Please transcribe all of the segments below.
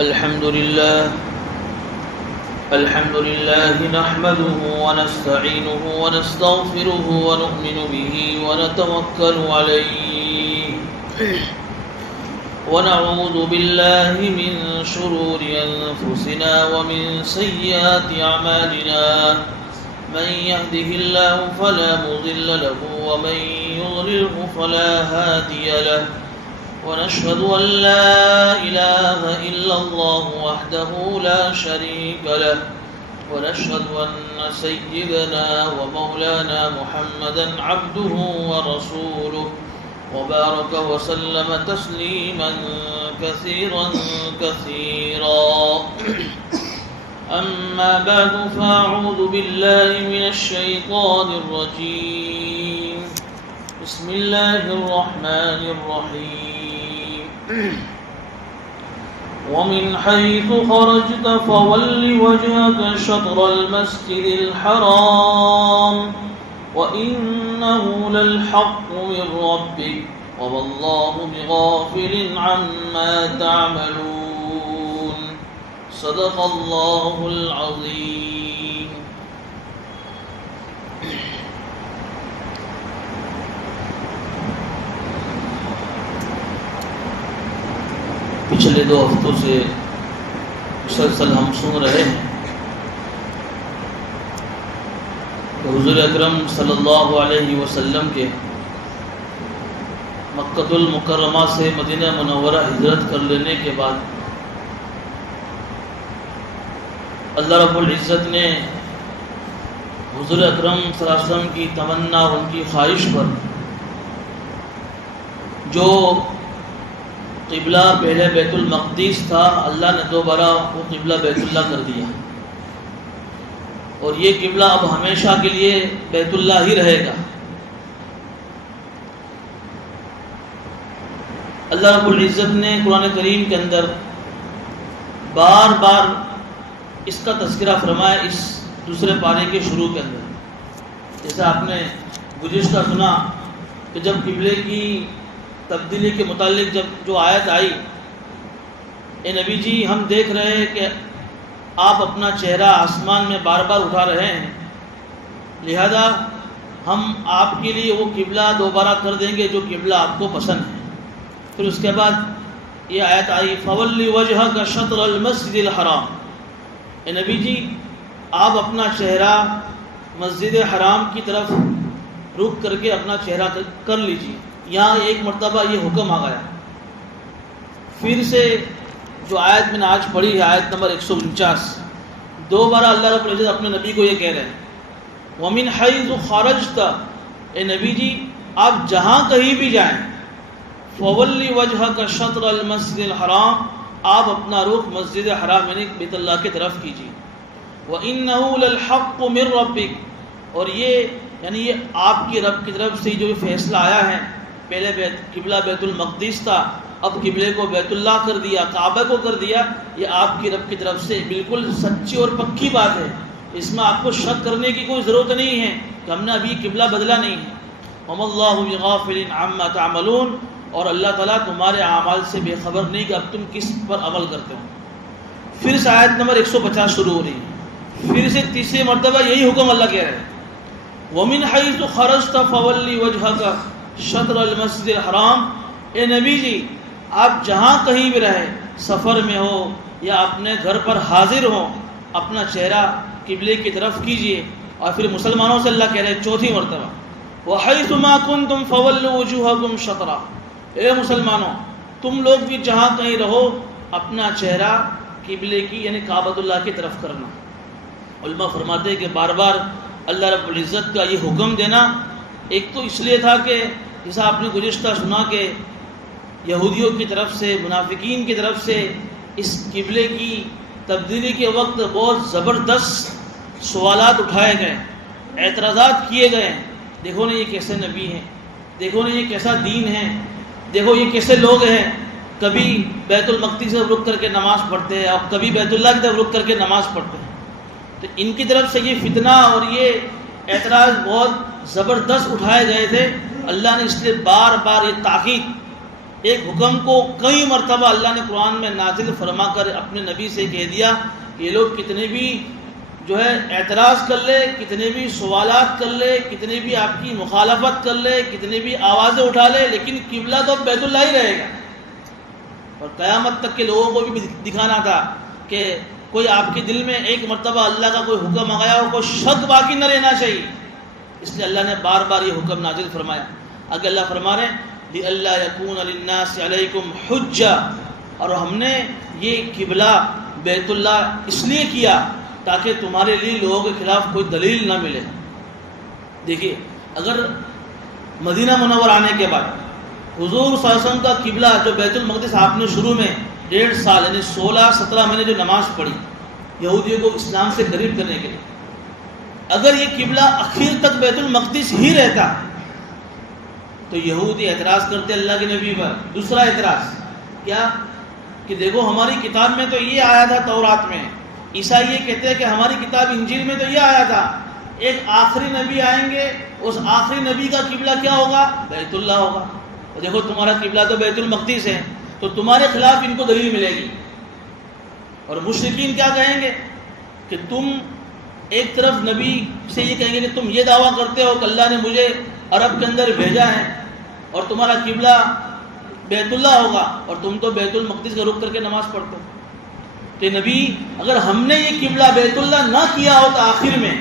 الحمد لله نحمده ونستعينه ونستغفره ونؤمن به ونتوكل عليه ونعوذ بالله من شرور أنفسنا ومن سيئات أعمالنا من يهده الله فلا مضل له ومن يضلله فلا هادي له ونشهد أن لا إله إلا الله وحده لا شريك له ونشهد أن سيدنا ومولانا محمدا عبده ورسوله وبارك وسلم تسليما كثيرا أما بعد فأعوذ بالله من الشيطان الرجيم بسم الله الرحمن الرحيم ومن حيث خرجت فول وجهك شطر المسجد الحرام وإنه للحق من ربك وما الله بغافل عما تعملون صدق الله العظيم. پچھلے 2 ہفتوں سے مسلسل ہم سن رہے ہیں کہ حضور اکرم صلی اللہ علیہ وسلم کے مکہ المکرمہ سے مدینہ منورہ ہجرت کر لینے کے بعد اللہ رب العزت نے حضور اکرم صلی اللہ علیہ وسلم کی تمنا اور ان کی خواہش پر جو قبلہ پہلے بیت المقدس تھا اللہ نے دوبارہ وہ قبلہ بیت اللہ کر دیا اور یہ قبلہ اب ہمیشہ کے لیے بیت اللہ ہی رہے گا. اللہ رب العزت نے قرآن کریم کے اندر بار بار اس کا تذکرہ فرمایا اس دوسرے پارے کے شروع کے اندر. جیسے آپ نے گزشتہ سنا کہ جب قبلے کی تبدیلی کے متعلق جب جو آیت آئی، اے نبی جی ہم دیکھ رہے ہیں کہ آپ اپنا چہرہ آسمان میں بار بار اٹھا رہے ہیں، لہذا ہم آپ کے لیے وہ قبلہ دوبارہ کر دیں گے جو قبلہ آپ کو پسند ہے. پھر اس کے بعد یہ آیت آئی فَوَلِّ وَجْهَكَ شَطْرَ الْمَسْجِدِ الْحَرَامِ. اے نبی جی آپ اپنا چہرہ مسجد حرام کی طرف رخ کر کے اپنا چہرہ کر لیجیے. یہاں ایک مرتبہ یہ حکم آ گیا. پھر سے جو آیت میں نے آج پڑھی ہے آیت نمبر 149، دوبارہ اللہ رب العزت اپنے نبی کو یہ کہہ رہے ہیں وَمِنْ حَيْثُ خَرَجْتَ. اے نبی جی آپ جہاں کہیں بھی جائیں فَوَلِّ وَجْهَكَ شَطْرَ الْمَسْجِدِ الْحَرَامِ، آپ اپنا رخ مسجد حرام یعنی بیت اللہ کی طرف کیجیے. وَإِنَّهُ لَلْحَقُّ مِنْ رَبِّكَ، اور یہ یعنی یہ آپ کی رب کی طرف سے جو فیصلہ آیا ہے، پہلے قبلہ بیت المقدس تھا اب قبلے کو بیت اللہ کر دیا، کعبہ کو کر دیا، یہ آپ کی رب کی طرف سے بالکل سچی اور پکی بات ہے. اس میں آپ کو شک کرنے کی کوئی ضرورت نہیں ہے کہ ہم نے ابھی قبلہ بدلا نہیں ہے. وَمَا اللَّهُ بِغَافِلٍ عَمَّا تَعْمَلُونَ، اور اللہ تعالیٰ تمہارے اعمال سے بے خبر نہیں کہ اب تم کس پر عمل کرتے ہو. پھر سے آیت نمبر 150 شروع ہو رہی ہے. پھر سے تیسری مرتبہ یہی حکم اللہ کہہ رہے ہیں وَمِنْ حَيْثُ خَرَجْتَ فَوَلِّ وَجْهَكَ شطر المسجد الحرام. اے نبی جی آپ جہاں کہیں بھی رہیں، سفر میں ہو یا اپنے گھر پر حاضر ہو، اپنا چہرہ قبلے کی طرف کیجیے. اور پھر مسلمانوں سے اللہ کہہ رہے ہیں چوتھی مرتبہ وَحَيْثُ مَا كُنْتُمْ فَوَلُّوا وُجُوهَكُمْ شَطْرًا. اے مسلمانوں تم لوگ بھی جہاں کہیں رہو اپنا چہرہ قبلے کی یعنی کعبۃ اللہ کی طرف کرنا. علماء فرماتے ہیں کہ بار بار اللہ رب العزت کا یہ حکم دینا ایک تو اس لیے تھا کہ جیسا آپ نے گزشتہ سنا کہ یہودیوں کی طرف سے منافقین کی طرف سے اس قبلے کی تبدیلی کے وقت بہت زبردست سوالات اٹھائے گئے، اعتراضات کیے گئے. دیکھو نا یہ کیسے نبی ہیں، دیکھو نا یہ کیسا دین ہے، دیکھو یہ کیسے لوگ ہیں، کبھی بیت المقدس سے رک کر کے نماز پڑھتے ہیں اور کبھی بیت اللہ کی طرف رک کر کے نماز پڑھتے ہیں. تو ان کی طرف سے یہ فتنہ اور یہ اعتراض بہت زبردست اٹھائے گئے تھے. اللہ نے اس لیے بار بار یہ تاکید ایک حکم کو کئی مرتبہ اللہ نے قرآن میں نازل فرما کر اپنے نبی سے کہہ دیا کہ یہ لوگ کتنے بھی جو ہے اعتراض کر لے، کتنے بھی سوالات کر لے، کتنے بھی آپ کی مخالفت کر لے، کتنے بھی آوازیں اٹھا لے، لیکن قبلہ تو بیت اللہ ہی رہے گا۔ اور قیامت تک کے لوگوں کو بھی دکھانا تھا کہ کوئی آپ کے دل میں ایک مرتبہ اللہ کا کوئی حکم آ گیا اور کوئی شک باقی نہ رہنا چاہیے، اس لیے اللہ نے بار بار یہ حکم نازل فرمایا۔ اگر اللہ فرما رہے ہیں لِأَلَّا يَكُونَ لِلنَّاسِ عَلَيْكُمْ حُجَّةٌ، اور ہم نے یہ قبلہ بیت اللہ اس لیے کیا تاکہ تمہارے لیے لوگوں کے خلاف کوئی دلیل نہ ملے۔ دیکھیے، اگر مدینہ منور آنے کے بعد حضور صلی اللہ علیہ وسلم کا قبلہ جو بیت المقدس آپ نے شروع میں 1.5 سال یعنی 16-17 مہینے جو نماز پڑھی یہودیوں کو اسلام سے قریب کرنے کے لیے، اگر یہ قبلہ اخیر تک بیت المقدس ہی رہتا تو یہودی اعتراض کرتے اللہ کے نبی پر۔ دوسرا اعتراض کیا کہ دیکھو ہماری کتاب میں تو یہ آیا تھا، تورات میں، عیسائی یہ کہتے ہیں کہ ہماری کتاب انجیل میں تو یہ آیا تھا، ایک آخری نبی آئیں گے، اس آخری نبی کا قبلہ کیا ہوگا؟ بیت اللہ ہوگا۔ دیکھو تمہارا قبلہ تو بیت المقدس ہے، تو تمہارے خلاف ان کو دلیل ملے گی۔ اور مشرکین کیا کہیں گے کہ تم ایک طرف نبی سے یہ کہیں گے کہ تم یہ دعویٰ کرتے ہو کہ اللہ نے مجھے عرب کے اندر بھیجا ہے اور تمہارا قبلہ بیت اللہ ہوگا، اور تم تو بیت المقدس کا رخ کر کے نماز پڑھتے ہو۔ کہ نبی اگر ہم نے یہ قبلہ بیت اللہ نہ کیا ہوتا آخر میں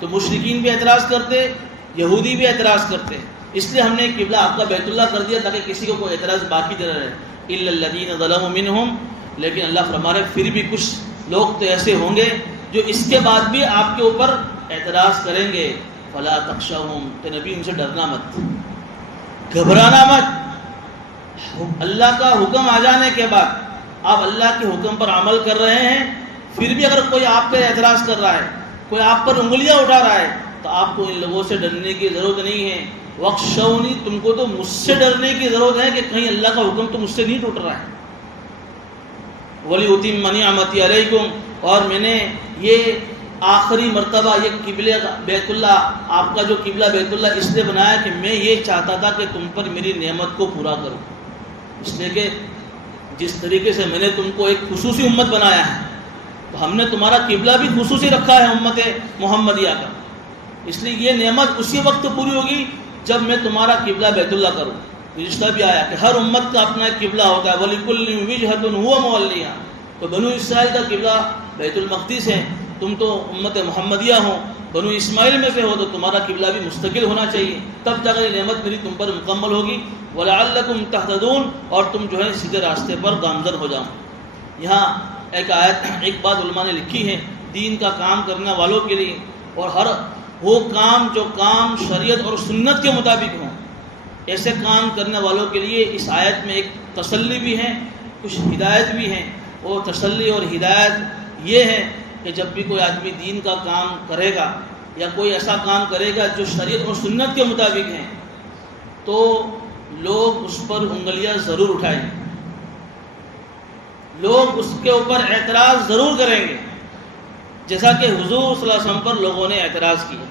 تو مشرکین بھی اعتراض کرتے، یہودی بھی اعتراض کرتے، اس لیے ہم نے قبلہ آپ کا بیت اللہ کر دیا تاکہ کسی کو کوئی اعتراض باقی نہ رہے۔ الا الذین ظلموا منہم، لیکن اللہ فرما رہے پھر بھی کچھ لوگ تو ایسے ہوں گے جو اس کے بعد بھی آپ کے اوپر اعتراض کریں گے۔ فلا تخشوہم، کہ نبی ان سے ڈرنا مت، گھبرانا مت۔ اللہ کا حکم آ جانے کے بعد آپ اللہ کے حکم پر عمل کر رہے ہیں، پھر بھی اگر کوئی آپ پہ اعتراض کر رہا ہے، کوئی آپ پر انگلیاں اٹھا رہا ہے، تو آپ کو ان لوگوں سے ڈرنے کی ضرورت نہیں ہے۔ وَاخْشَوْنِی، تم کو تو مجھ سے ڈرنے کی ضرورت ہے کہ کہیں اللہ کا حکم تو مجھ سے نہیں ٹوٹ رہا ہے۔ وَلِأُتِمَّ نِعْمَتِی عَلَیکُم، اور میں نے یہ آخری مرتبہ یہ قبلہ بیت اللہ، آپ کا جو قبلہ بیت اللہ اس لیے بنایا کہ میں یہ چاہتا تھا کہ تم پر میری نعمت کو پورا کروں، اس لیے کہ جس طریقے سے میں نے تم کو ایک خصوصی امت بنایا ہے تو ہم نے تمہارا قبلہ بھی خصوصی رکھا ہے امت محمدیہ کا، اس لیے یہ نعمت اسی وقت پوری ہوگی جب میں تمہارا قبلہ بیت اللہ کروں۔ رشتہ بھی آیا کہ ہر امت کا اپنا ایک قبلہ ہوتا ہے، وَلِكُلٍّ وِجْهَةٌ هُوَ مُوَلِّيهَا، تو بنو اسرائیل کا قبلہ بیت المقدس ہے، تم تو امت محمدیہ ہو، بنو اسماعیل میں سے ہو، تو تمہارا قبلہ بھی مستقل ہونا چاہیے، تب جا کر یہ نعمت میری تم پر مکمل ہوگی۔ وَلَعَلَّكُمْ تَهْتَدُونَ، اور تم جو ہے سیدھے راستے پر گامزن ہو جاؤ۔ یہاں ایک بات علماء نے لکھی ہے دین کا کام کرنے والوں کے لیے، اور ہر وہ کام جو کام شریعت اور سنت کے مطابق ہوں، ایسے کام کرنے والوں کے لیے اس آیت میں ایک تسلی بھی ہے، کچھ ہدایت بھی ہے۔ وہ تسلی اور ہدایت یہ ہے کہ جب بھی کوئی آدمی دین کا کام کرے گا یا کوئی ایسا کام کرے گا جو شریعت اور سنت کے مطابق ہیں، تو لوگ اس پر انگلیاں ضرور اٹھائیں گے، لوگ اس کے اوپر اعتراض ضرور کریں گے، جیسا کہ حضور صلی اللہ علیہ وسلم پر لوگوں نے اعتراض کیا۔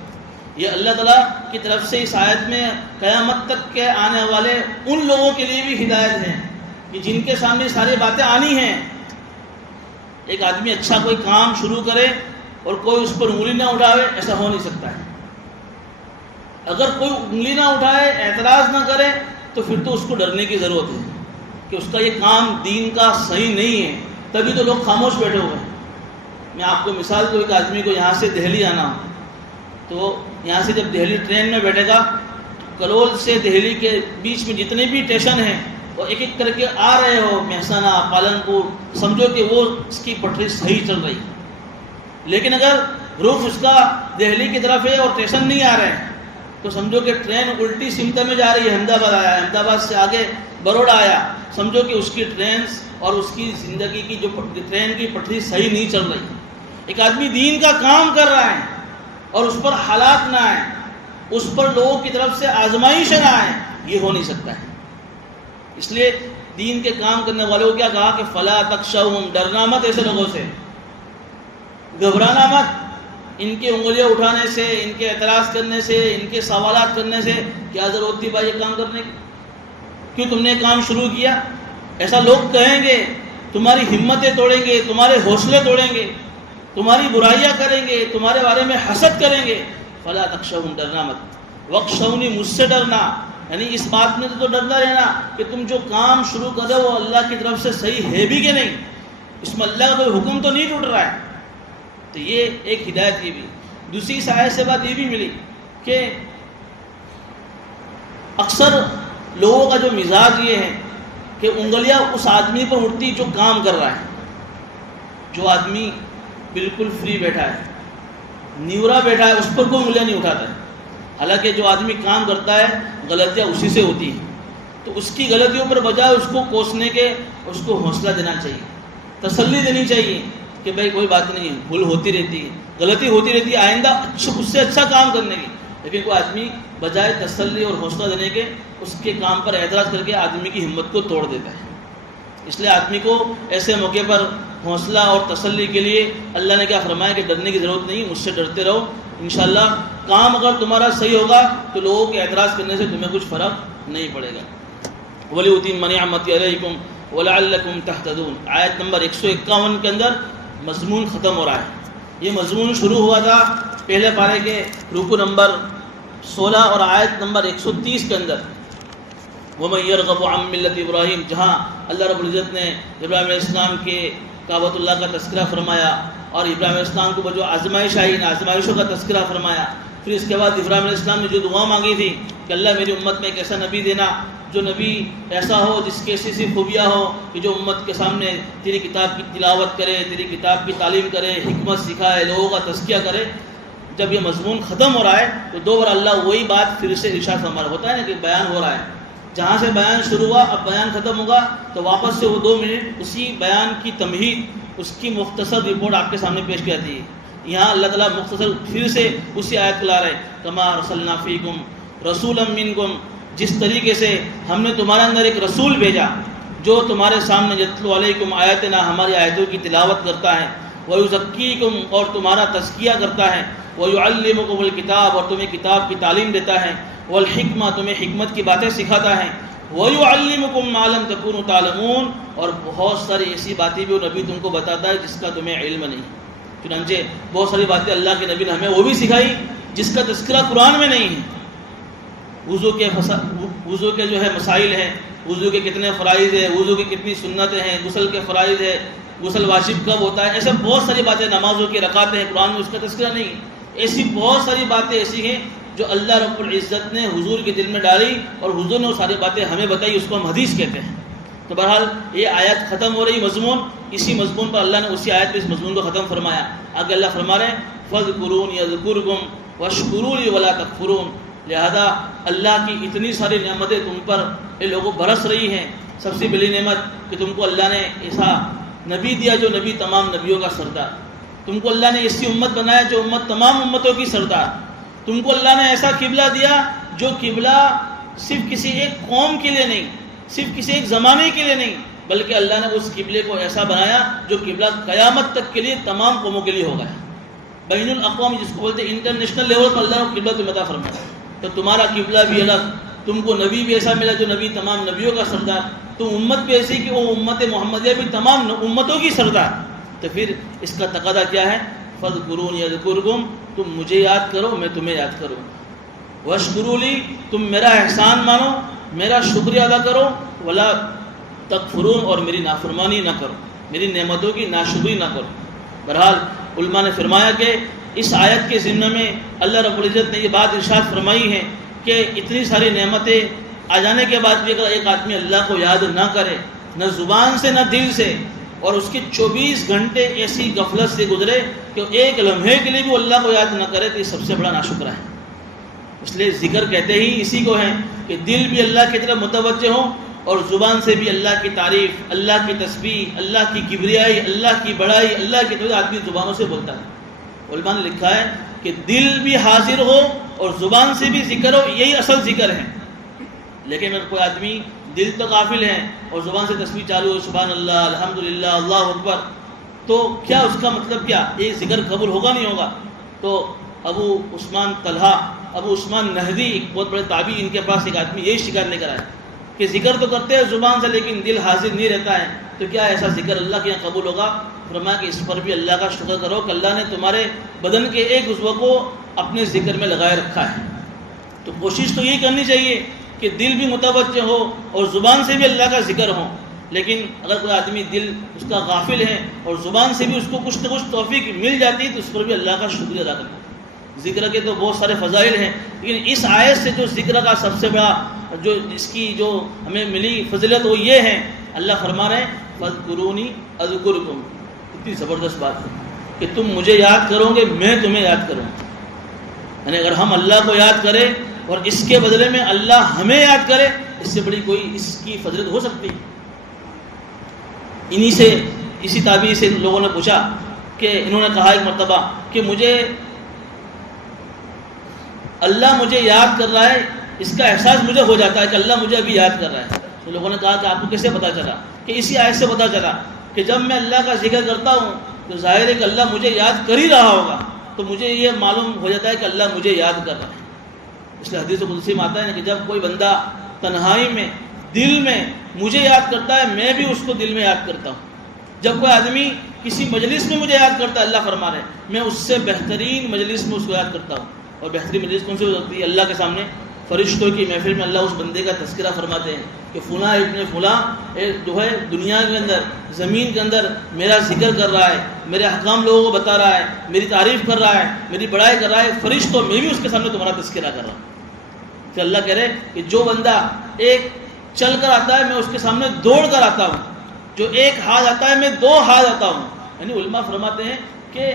یہ اللہ تعالیٰ کی طرف سے اس آیت میں قیامت تک کے آنے والے ان لوگوں کے لیے بھی ہدایت ہے کہ جن کے سامنے ساری باتیں آنی ہیں۔ ایک آدمی اچھا کوئی کام شروع کرے اور کوئی اس پر انگلی نہ اٹھاوے، ایسا ہو نہیں سکتا ہے۔ اگر کوئی انگلی نہ اٹھائے، اعتراض نہ کرے، تو پھر تو اس کو ڈرنے کی ضرورت ہے کہ اس کا یہ کام دین کا صحیح نہیں ہے، تبھی تو لوگ خاموش بیٹھے ہوئے ہیں۔ میں آپ کو مثال دوں، ایک آدمی کو یہاں سے دہلی آنا ہو، تو یہاں سے جب دہلی ٹرین میں بیٹھے گا، کلول سے دہلی کے بیچ میں جتنے بھی اسٹیشن ہیں وہ ایک ایک کر کے آ رہے ہو، مہسانہ، پالنپور، سمجھو کہ وہ اس کی پٹری صحیح چل رہی، لیکن اگر رخ اس کا دہلی کی طرف ہے اور اسٹیشن نہیں آ رہے ہیں تو سمجھو کہ ٹرین الٹی سمت میں جا رہی ہے، احمد آباد آیا، احمد آباد سے آگے بروڑا آیا، سمجھو کہ اس کی ٹرین اور اس کی زندگی کی جو ٹرین کی پٹری صحیح نہیں چل رہی۔ ایک آدمی دین کا کام کر رہا ہے اور اس پر حالات نہ آئیں، اس پر لوگوں کی طرف سے آزمائش نہ آئیں، یہ ہو نہیں سکتا ہے۔ اس لیے دین کے کام کرنے والوں کو کیا کہا کہ فلا تخشوہم، ڈرنا مت ایسے لوگوں سے، گھبرانا مت۔ ان کی انگلیاں اٹھانے سے، ان کے اعتراض کرنے سے، ان کے سوالات کرنے سے کیا ضرورت تھی بھائی یہ کام کرنے کی؟ کیوں تم نے کام شروع کیا؟ ایسا لوگ کہیں گے، تمہاری ہمتیں توڑیں گے، تمہارے حوصلے توڑیں گے، تمہاری برائیاں کریں گے، تمہارے بارے میں حسد کریں گے، فلا تخشوہم، ڈرنا مت، واخشونی، مجھ سے ڈرنا، یعنی اس بات میں تو ڈرنا رہنا کہ تم جو کام شروع کر رہے ہو وہ اللہ کی طرف سے صحیح ہے بھی کہ نہیں، اس میں اللہ کا کوئی حکم تو نہیں ٹوٹ رہا ہے۔ تو یہ ایک ہدایت یہ بھی۔ دوسری اس آیت سے بات یہ بھی ملی کہ اکثر لوگوں کا جو مزاج یہ ہے کہ انگلیاں اس آدمی پر اٹھتی جو کام کر رہا ہے، جو آدمی بالکل فری بیٹھا ہے، نیورا بیٹھا ہے، اس پر کوئی انگلیاں نہیں اٹھاتا ہے، حالانکہ جو آدمی کام کرتا ہے غلطیاں اسی سے ہوتی ہیں، تو اس کی غلطیوں پر بجائے اس کو کوسنے کے اس کو حوصلہ دینا چاہیے، تسلی دینی چاہیے کہ بھائی کوئی بات نہیں ہے، بھول ہوتی رہتی ہے، غلطی ہوتی رہتی ہے، آئندہ اس سے اچھا کام کرنے کی۔ لیکن کوئی آدمی بجائے تسلی اور حوصلہ دینے کے اس کے کام پر اعتراض کر کے آدمی کی ہمت کو توڑ دیتا ہے۔ اس لیے آدمی کو ایسے موقع پر حوصلہ اور تسلی کے لیے اللہ نے کیا فرمایا کہ ڈرنے کی ضرورت نہیں، مجھ سے ڈرتے رہو، انشاءاللہ کام اگر تمہارا صحیح ہوگا تو لوگوں کے اعتراض کرنے سے تمہیں کچھ فرق نہیں پڑے گا۔ وَلِيُتِمَّ نِعْمَتِهِ عَلَيْكُمْ وَلَعَلَّكُمْ تَهْتَدُونَ، آیت نمبر 151 کے اندر مضمون ختم ہو رہا ہے۔ یہ مضمون شروع ہوا تھا پہلے پارے کے رکوع نمبر 16 اور آیت نمبر 130 کے اندر، وَمَن يَرْغَبُ عَن مِّلَّةِ إِبْرَاهِيمَ، جہاں اللہ رب العزت نے ابراہیم علیہ السلام کے کعبۃ اللہ کا تذکرہ فرمایا اور ابراہیم علیہ السلام کو جو آزمائش آئی ان آزمائشوں کا تذکرہ فرمایا۔ پھر اس کے بعد ابراہیم علیہ السلام نے جو دعا مانگی تھی کہ اللہ میری امت میں ایک ایسا نبی دینا جو نبی ایسا ہو جس کی ایسی ایسی خوبیاں ہو کہ جو امت کے سامنے تیری کتاب کی تلاوت کرے، تیری کتاب کی تعلیم کرے، حکمت سکھائے، لوگوں کا تزکیہ کرے۔ جب یہ مضمون ختم ہو رہا ہے تو دو بار اللہ وہی بات پھر سے ارشاد فرما رہا ہوتا ہے نا کہ بیان ہو رہا ہے، جہاں سے بیان شروع ہوا اب بیان ختم ہوگا تو واپس سے وہ 2 منٹ اسی بیان کی تمہید، اس کی مختصر رپورٹ آپ کے سامنے پیش کی جاتی ہے۔ یہاں اللہ تعالیٰ مختصر پھر سے اسی آیت کو لا رہے ہیں، کما ارسلنا فیکم رسولا منکم، جس طریقے سے ہم نے تمہارے اندر ایک رسول بھیجا جو تمہارے سامنے یتلو علیکم آیاتنا، ہماری آیتوں کی تلاوت کرتا ہے، ویزکیکم، اور تمہارا تزکیہ کرتا ہے، ویعلمکم الکتاب، اور تمہیں کتاب کی تعلیم دیتا ہے، والحکمہ، تمہیں حکمت کی باتیں سکھاتا ہے، ویعلمکم ما لم تکونوا تعلمون، اور بہت ساری ایسی باتیں بھی وہ نبی تم کو بتاتا ہے جس کا تمہیں علم نہیں۔ چنانچہ بہت ساری باتیں اللہ کے نبی نے ہمیں وہ بھی سکھائی جس کا تذکرہ قرآن میں نہیں ہے۔ وضو کے جو ہے مسائل ہیں، وضو کے کتنے فرائض ہیں، وضو کی کتنی سنتیں ہیں، غسل کے فرائض ہے، غسل واجب کب ہوتا ہے، ایسے بہت ساری باتیں، نمازوں کی رکعتیں ہیں، قرآن میں اس کا تذکرہ نہیں ہے۔ ایسی بہت ساری باتیں ایسی ہیں جو اللہ رب العزت نے حضور کے دل میں ڈالی اور حضور نے وہ ساری باتیں ہمیں بتائی، اس کو ہم حدیث کہتے ہیں۔ تو بہرحال یہ آیت ختم ہو رہی مضمون، اسی مضمون پر اللہ نے اسی آیت پہ اس مضمون کو ختم فرمایا۔ آگے اللہ فرما رہے ہیں فَاذْكُرُونِي يَذْكُرْكُمْ وَاشْكُرُوا لِي وَلَا تَكْفُرُونَ، لہذا اللہ کی اتنی ساری نعمتیں تم پر یہ لوگوں برس رہی ہیں۔ سب سے بڑی نعمت کہ تم کو اللہ نے ایسا نبی دیا جو نبی تمام نبیوں کا سردار، تم کو اللہ نے ایسی امت بنایا جو امت تمام امتوں کی سردار، تم کو اللہ نے ایسا قبلہ دیا جو قبلہ صرف کسی ایک قوم کے لیے نہیں، صرف کسی ایک زمانے کے لیے نہیں، بلکہ اللہ نے اس قبلے کو ایسا بنایا جو قبلہ قیامت تک کے لیے تمام قوموں کے لیے ہوگا، بین الاقوامی، جس کو بولتے ہیں انٹرنیشنل لیول پر اللہ نے قبلہ تمہیں عطا فرمایا۔ تو تمہارا قبلہ بھی الگ، تم کو نبی بھی ایسا ملا جو نبی تمام نبیوں کا سردار، تم امت بھی ایسی کہ وہ امت محمدیہ بھی تمام امتوں کی سردار۔ تو پھر اس کا تقاضا کیا ہے؟ فَاذْكُرُونِي يَذْكُرْكُمْ، تم مجھے یاد کرو میں تمہیں یاد کروں، وَاشْكُرُوا لِي، تم میرا احسان مانو، میرا شکریہ ادا کرو، وَلَا تَكْفُرُونَ، اور میری نافرمانی نہ کرو، میری نعمتوں کی ناشکری نہ کرو۔ بہرحال علماء نے فرمایا کہ اس آیت کے ضمن میں اللہ رب العزت نے یہ بات ارشاد فرمائی ہے کہ اتنی ساری نعمتیں آ جانے کے بعد بھی اگر ایک آدمی اللہ کو یاد نہ کرے، نہ زبان سے نہ دل سے، اور اس کے 24 گھنٹے ایسی غفلت سے گزرے کہ ایک لمحے کے لیے بھی اللہ کو یاد نہ کرے، تو یہ سب سے بڑا ناشکرہ ہے۔ اس لیے ذکر کہتے ہی اسی کو ہے کہ دل بھی اللہ کی طرف متوجہ ہو اور زبان سے بھی اللہ کی تعریف، اللہ کی تسبیح، اللہ کی کبریائی، اللہ کی بڑائی، اللہ کی توحید آدمی زبانوں سے بولتا ہے۔ علماء نے لکھا ہے کہ دل بھی حاضر ہو اور زبان سے بھی ذکر ہو، یہی اصل ذکر ہے۔ لیکن اگر کوئی آدمی دل تو غافل ہے اور زبان سے تسبیح چالو ہو، سبحان اللہ، الحمدللہ، اللہ اکبر، تو کیا اس کا مطلب کیا؟ یہ ذکر قبول ہوگا نہیں ہوگا؟ تو ابو عثمان طلحہ، ابو عثمان نہدی، ایک بہت بڑے تابعی، ان کے پاس ایک آدمی یہی شکایت لے کر آیا کہ ذکر تو کرتے ہیں زبان سے لیکن دل حاضر نہیں رہتا ہے، تو کیا ایسا ذکر اللہ کے یہاں قبول ہوگا؟ فرمایا کہ اس پر بھی اللہ کا شکر کرو کہ اللہ نے تمہارے بدن کے ایک عضو کو اپنے ذکر میں لگائے رکھا ہے۔ تو کوشش تو یہی کرنی چاہیے کہ دل بھی متوجہ ہو اور زبان سے بھی اللہ کا ذکر ہو، لیکن اگر کوئی آدمی دل اس کا غافل ہے اور زبان سے بھی اس کو کچھ نہ کچھ توفیق مل جاتی ہے تو اس پر بھی اللہ کا شکریہ ادا کرنا۔ ذکر کے تو بہت سارے فضائل ہیں، لیکن اس آیت سے جو ذکر کا سب سے بڑا جو اس کی جو ہمیں ملی فضیلت وہ یہ ہے، اللہ فرما رہے ہیں فاذکرونی اذکرکم۔ اتنی زبردست بات ہے کہ تم مجھے یاد کرو گے میں تمہیں یاد کروں گا۔ یعنی اگر ہم اللہ کو یاد کریں اور اس کے بدلے میں اللہ ہمیں یاد کرے، اس سے بڑی کوئی اس کی فضیلت ہو سکتی؟ اسی تابعی سے لوگوں نے پوچھا کہ انہوں نے کہا ایک مرتبہ کہ اللہ مجھے یاد کر رہا ہے، اس کا احساس مجھے ہو جاتا ہے کہ اللہ مجھے ابھی یاد کر رہا ہے۔ تو لوگوں نے کہا کہ آپ کو کیسے پتہ چلا؟ کہ اسی آیت سے پتہ چلا کہ جب میں اللہ کا ذکر کرتا ہوں تو ظاہر ہے کہ اللہ مجھے یاد کر ہی رہا ہوگا، تو مجھے یہ معلوم ہو جاتا ہے کہ اللہ مجھے یاد کر رہا ہے۔ اس لیے حدیث قدسی میں آتا ہے کہ جب کوئی بندہ تنہائی میں دل میں مجھے یاد کرتا ہے میں بھی اس کو دل میں یاد کرتا ہوں۔ جب کوئی آدمی کسی مجلس میں مجھے یاد کرتا ہے، اللہ فرما رہے ہیں میں اس سے بہترین مجلس میں اس کو یاد کرتا ہوں۔ اور بہترین مجلس کون سی ہو سکتی ہے؟ اللہ کے سامنے فرشتوں کی محفل میں اللہ اس بندے کا تذکرہ فرماتے ہیں کہ فلاں ابن فلاں جو ہے دنیا کے اندر زمین کے اندر میرا ذکر کر رہا ہے، میرے احکام لوگوں کو بتا رہا ہے، میری تعریف کر رہا ہے، میری بڑائی کر رہا ہے، فرشتوں میں بھی اس کے سامنے تمہارا تذکرہ کر رہا ہوں۔ پھر اللہ کہہ رہے کہ جو بندہ ایک چل کر آتا ہے میں اس کے سامنے دوڑ کر آتا ہوں، جو ایک ہاتھ آتا ہے میں دو ہاتھ آتا ہوں۔ یعنی علماء فرماتے ہیں کہ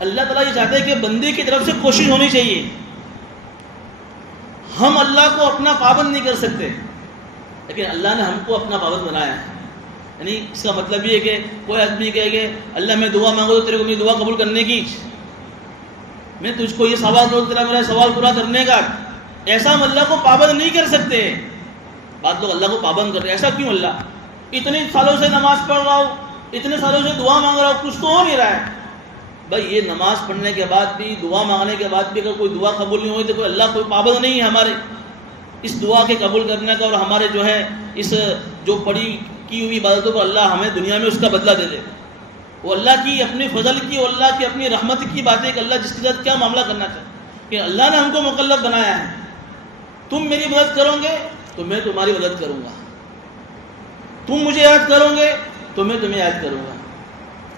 اللہ تعالیٰ یہ چاہتے ہیں کہ بندے کی طرف سے کوشش ہونی چاہیے۔ ہم اللہ کو اپنا پابند نہیں کر سکتے، لیکن اللہ نے ہم کو اپنا پابند بنایا ہے۔ یعنی اس کا مطلب یہ ہے کہ کوئی آدمی کہے کہ اللہ میں دعا مانگو تو تیرے کو میری دعا قبول کرنے کی، میں تجھ کو یہ سوال کروں تیرا میرا سوال پورا کرنے کا، ایسا ہم اللہ کو پابند نہیں کر سکتے۔ بعض لوگ اللہ کو پابند کر رہے ہیں، ایسا کیوں؟ اللہ اتنے سالوں سے نماز پڑھ رہا ہوں، اتنے سالوں سے دعا مانگ رہا ہوں، کچھ تو ہو نہیں رہا ہے۔ بھائی یہ نماز پڑھنے کے بعد بھی دعا مانگنے کے بعد بھی اگر کوئی دعا قبول نہیں ہوئی تو کوئی اللہ کوئی پابند نہیں ہے ہمارے اس دعا کے قبول کرنے کا، اور ہمارے جو ہے اس جو پڑی کی ہوئی عبادتوں پر اللہ ہمیں دنیا میں اس کا بدلہ دے دے۔ وہ اللہ کی اپنی فضل کی اور اللہ کی اپنی رحمت کی بات ہے کہ اللہ جس کے ساتھ کیا معاملہ کرنا چاہے کہ اللہ نے ہم کو مکلف بنایا ہے، تم میری مدد کرو گے تو میں تمہاری مدد کروں گا، تم مجھے یاد کرو گے تو میں تمہیں یاد کروں گا،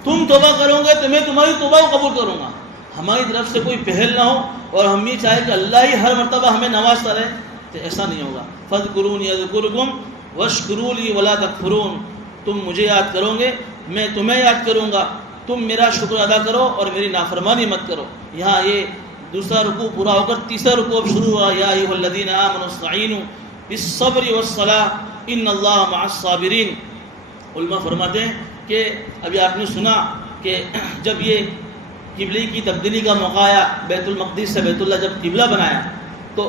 تم توبہ کرو گے تو میں تمہاری توبہ کو قبول کروں گا۔ ہماری طرف سے کوئی پہل نہ ہو اور ہم یہ چاہے کہ اللہ ہی ہر مرتبہ ہمیں نوازتا رہے تو ایسا نہیں ہوگا۔ فاذکرونی اذکرکم واشکروا لی ولا تکفرون، تم مجھے یاد کرو گے میں تمہیں یاد کروں گا، تم میرا شکر ادا کرو اور میری نافرمانی مت کرو۔ یہاں یہ دوسرا رکوع پورا ہو کر تیسرا رکوع اب شروع ہوا، یا ایھا الذین آمنوا استعینوا بالصبر والصلاۃ ان اللہ مع الصابرین۔ علماء فرماتے ہیں کہ ابھی آپ نے سنا کہ جب یہ قبلے کی تبدیلی کا موقع آیا، بیت المقدس سے بیت اللہ جب قبلہ بنایا، تو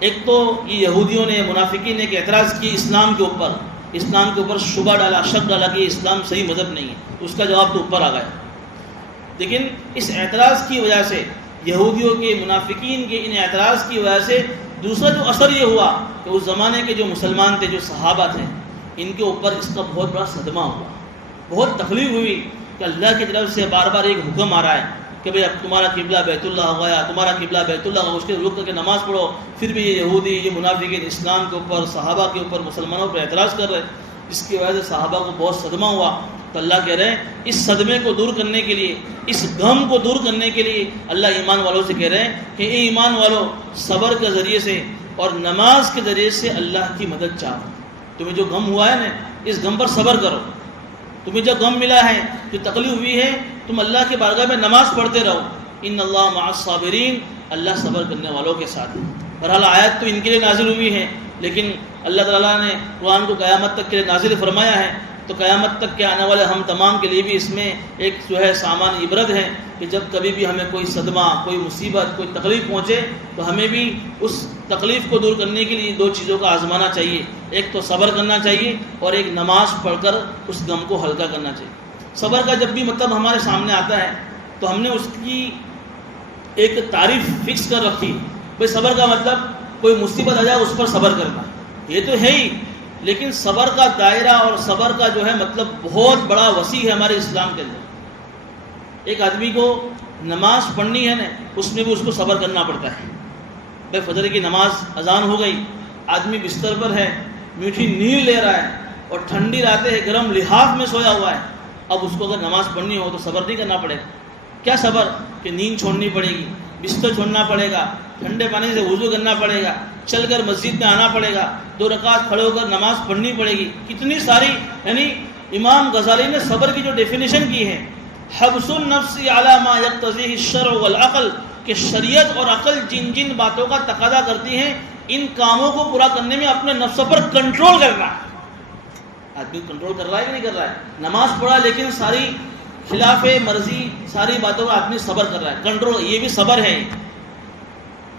ایک تو یہ یہودیوں نے منافقین نے ایک اعتراض کی اسلام کے اوپر شبہ ڈالا، شک ڈالا کہ اسلام صحیح مذہب نہیں ہے، اس کا جواب تو اوپر آ گیا۔ لیکن اس اعتراض کی وجہ سے یہودیوں کے منافقین کے ان اعتراض کی وجہ سے دوسرا جو اثر یہ ہوا کہ اس زمانے کے جو مسلمان تھے، جو صحابہ تھے، ان کے اوپر اس کا بہت بڑا صدمہ ہوا، بہت تکلیف ہوئی کہ اللہ کی طرف سے بار بار ایک حکم آ رہا ہے کہ بھئی اب تمہارا قبلہ بیت اللہ ہو گیا، تمہارا قبلہ بیت اللہ ہو، اس کے رک کر کے نماز پڑھو۔ پھر بھی یہ یہودی، یہ منافقین اسلام کے اوپر، صحابہ کے اوپر، مسلمانوں پر اعتراض کر رہے، جس کی وجہ سے صحابہ کو بہت صدمہ ہوا۔ تو اللہ کہہ رہے ہیں اس صدمے کو دور کرنے کے لیے، اس غم کو دور کرنے کے لیے اللہ ایمان والوں سے کہہ رہے ہیں کہ اے ایمان والوں، صبر کے ذریعے سے اور نماز کے ذریعے سے اللہ کی مدد چاہو۔ تمہیں جو غم ہوا ہے نا، اس غم پر صبر کرو۔ تمہیں جو غم ملا ہے، جو تکلیف ہوئی ہے، تم اللہ کی بارگاہ میں نماز پڑھتے رہو۔ ان اللہ مع الصابرین، اللہ صبر کرنے والوں کے ساتھ ہے۔ بہرحال آیت تو ان کے لیے نازل ہوئی ہے، لیکن اللہ تعالیٰ نے قرآن کو قیامت تک کے لیے نازل فرمایا ہے، تو قیامت تک کے آنے والے ہم تمام کے لیے بھی اس میں ایک جو ہے سامان عبرت ہے کہ جب کبھی بھی ہمیں کوئی صدمہ، کوئی مصیبت، کوئی تکلیف پہنچے تو ہمیں بھی اس تکلیف کو دور کرنے کے لیے دو چیزوں کا آزمانا چاہیے، ایک تو صبر کرنا چاہیے اور ایک نماز پڑھ کر اس غم کو ہلکا کرنا چاہیے۔ صبر کا جب بھی مطلب ہمارے سامنے آتا ہے تو ہم نے اس کی ایک تعریف فکس کر رکھی، بھئی صبر کا مطلب کوئی مصیبت آ جائے اس پر صبر کرنا، یہ تو ہے ہی، لیکن صبر کا دائرہ اور صبر کا جو ہے مطلب بہت بڑا وسیع ہے ہمارے اسلام کے اندر۔ ایک آدمی کو نماز پڑھنی ہے نا، اس میں بھی اس کو صبر کرنا پڑتا ہے۔ بھائی فجر کی نماز اذان ہو گئی، آدمی بستر پر ہے، میٹھی نیند لے رہا ہے اور ٹھنڈی راتیں ہے، گرم لحاف میں سویا ہوا ہے، اب اس کو اگر نماز پڑھنی ہو تو صبر نہیں کرنا پڑے گا؟ کیا صبر کہ نیند چھوڑنی پڑے گی، بستر چھوڑنا پڑے گا، ٹھنڈے پانی سے وضو کرنا پڑے گا، چل کر مسجد میں آنا پڑے گا، 2 رکعت کھڑے ہو کر نماز پڑھنی پڑے گی، کتنی ساری۔ یعنی امام غزالی نے صبر کی جو ڈیفینیشن کی ہے، حبس النفس علی ما یقتضیہ الشرع والعقل، کہ شریعت اور عقل جن جن باتوں کا تقاضا کرتی ہیں ان کاموں کو پورا کرنے میں اپنے نفس پر کنٹرول کرنا۔ آدمی کنٹرول کر رہا ہے کہ نہیں کر رہا ہے؟ نماز پڑھا لیکن ساری خلاف مرضی ساری باتوں کا آدمی صبر کر رہا ہے، کنٹرول، یہ بھی صبر ہے۔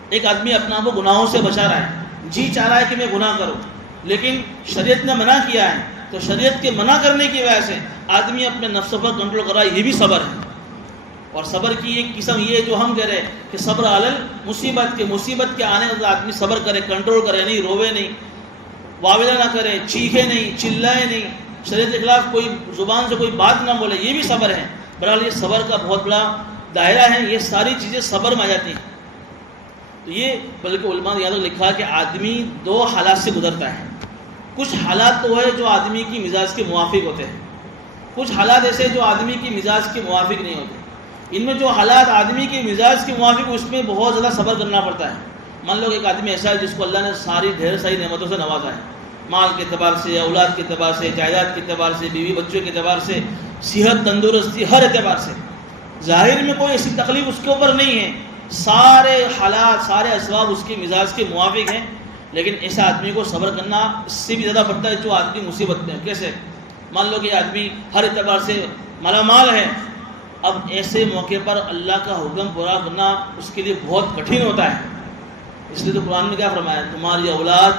ایک آدمی اپنا کو گناہوں سے بچا رہا ہے، جی چاہ رہا ہے کہ میں گناہ کروں، لیکن شریعت نے منع کیا ہے، تو شریعت کے منع کرنے کی وجہ سے آدمی اپنے نفس پر کنٹرول کر رہا ہے، یہ بھی صبر ہے۔ اور صبر کی ایک قسم یہ جو ہم کہہ رہے ہیں کہ صبر علی مصیبت کے آنے کے آدمی صبر کرے، کنٹرول کرے، نہیں روے نہیں، واویلا نہ کرے، چیخے نہیں، چلائے نہیں، شریعت کے خلاف کوئی زبان سے کوئی بات نہ بولے، یہ بھی صبر ہے۔ بہرحال یہ صبر کا بہت بڑا دائرہ ہے، یہ ساری چیزیں صبر میں آ جاتی ہیں۔ تو یہ بلکہ علماء نے یہاں تک لکھا کہ آدمی 2 حالات سے گزرتا ہے۔ کچھ حالات تو ہے جو آدمی کی مزاج کے موافق ہوتے ہیں، کچھ حالات ایسے جو آدمی کی مزاج کے موافق نہیں ہوتے۔ ان میں جو حالات آدمی کی مزاج کے موافق، اس میں بہت زیادہ صبر کرنا پڑتا ہے۔ مان لو کہ ایک آدمی ایسا ہے جس کو اللہ نے ڈھیر ساری نعمتوں سے نوازا ہے، مال کے اعتبار سے، اولاد کے اعتبار سے، جائیداد کے اعتبار سے، بیوی بچوں کے اعتبار سے، صحت تندرستی، ہر اعتبار سے ظاہر میں کوئی ایسی تکلیف اس کے اوپر نہیں ہے، سارے حالات سارے اسباب اس کے مزاج کے موافق ہیں، لیکن ایسا آدمی کو صبر کرنا اس سے بھی زیادہ پڑتا ہے جو آدمی مصیبت میں ہے۔ کیسے؟ مان لو کہ آدمی ہر اعتبار سے مالا مال ہے، اب ایسے موقع پر اللہ کا حکم پورا کرنا اس کے لیے بہت کٹھن ہوتا ہے۔ اس لیے تو قرآن میں کیا فرمایا؟ تمہاری اولاد،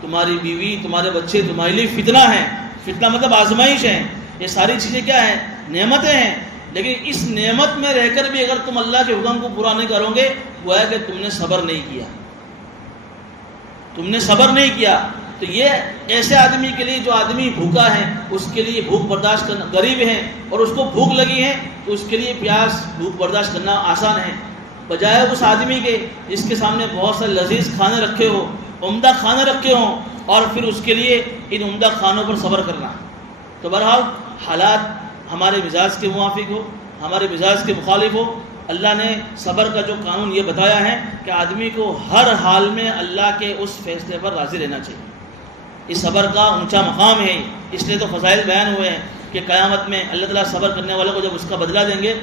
تمہاری بیوی، تمہارے بچے تمہارے لیے فتنہ ہیں۔ فتنہ مطلب آزمائش ہے۔ یہ ساری چیزیں کیا ہیں؟ نعمتیں ہیں۔ لیکن اس نعمت میں رہ کر بھی اگر تم اللہ کے حکم کو پورا نہیں کرو گے، وہ ہے کہ تم نے صبر نہیں کیا، تم نے صبر نہیں کیا۔ تو یہ ایسے آدمی کے لیے جو آدمی بھوکا ہے، اس کے لیے بھوک برداشت کرنا، غریب ہے اور اس کو بھوک لگی ہے تو اس کے لیے پیاس بھوک برداشت کرنا آسان ہے، بجائے اس آدمی کے جس کے سامنے بہت سارے لذیذ کھانے رکھے ہو، عمدہ کھانے رکھے ہوں، اور پھر اس کے لیے ان عمدہ کھانوں پر صبر کرنا۔ تو بہرحال حالات ہمارے مزاج کے موافق ہو، ہمارے مزاج کے مخالف ہو، اللہ نے صبر کا جو قانون یہ بتایا ہے کہ آدمی کو ہر حال میں اللہ کے اس فیصلے پر راضی رہنا چاہیے۔ اس صبر کا اونچا مقام ہے، اس لیے تو فضائل بیان ہوئے ہیں کہ قیامت میں اللہ تعالیٰ صبر کرنے والوں کو جب اس کا بدلہ دیں گے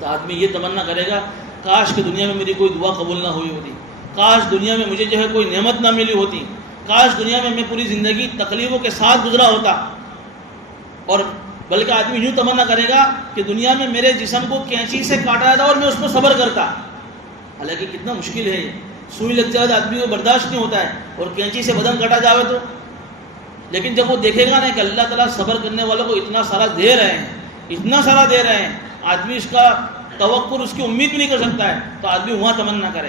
تو آدمی یہ تمنا کرے گا کاش کہ دنیا میں میری کوئی دعا قبول نہ ہوئی ہوتی، کاش دنیا میں مجھے جو ہے کوئی نعمت نہ ملی ہوتی، کاش دنیا میں پوری زندگی تکلیفوں کے ساتھ گزرا ہوتا۔ اور بلکہ آدمی یوں تمنا کرے گا کہ دنیا میں میرے جسم کو کینچی سے کاٹا جاتا اور میں اس کو صبر کرتا۔ حالانکہ کتنا مشکل ہے، سوئی لگ جائے تو آدمی کو برداشت نہیں ہوتا ہے، اور کینچی سے بدن کاٹا جاوے تو، لیکن جب وہ دیکھے گا نا کہ اللہ تعالیٰ صبر کرنے والوں کو اتنا سارا دے رہے ہیں، اتنا سارا دے رہے ہیں، آدمی اس کا توقع اس کی امید بھی نہیں کر سکتا ہے، تو آدمی وہاں تمنا کرے۔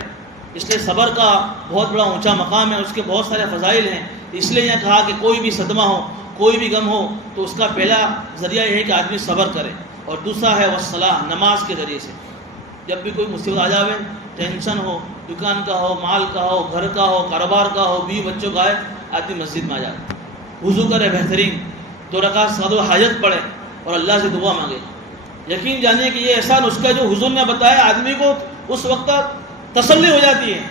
اس لیے صبر کا بہت بڑا اونچا مقام ہے، اس کے بہت سارے فضائل ہیں۔ اس لیے یہ کہا کہ کوئی بھی صدمہ ہو، کوئی بھی غم ہو تو اس کا پہلا ذریعہ یہ ہے کہ آدمی صبر کرے، اور دوسرا ہے والصلاۃ، نماز کے ذریعے سے۔ جب بھی کوئی مصیبت آ جاوے، ٹینشن ہو، دکان کا ہو، مال کا ہو، گھر کا ہو، کاروبار کا ہو، بیوی بچوں کا ہے، آدمی مسجد میں آ جائے، وضو کرے، بہترین 2 رکعت صلاۃ الحاجت پڑھے اور اللہ سے دعا مانگے۔ یقین جانیے کہ یہ ایسا نسخہ جو حضور نے بتایا، آدمی کو اس وقت تسلی ہو جاتی ہے،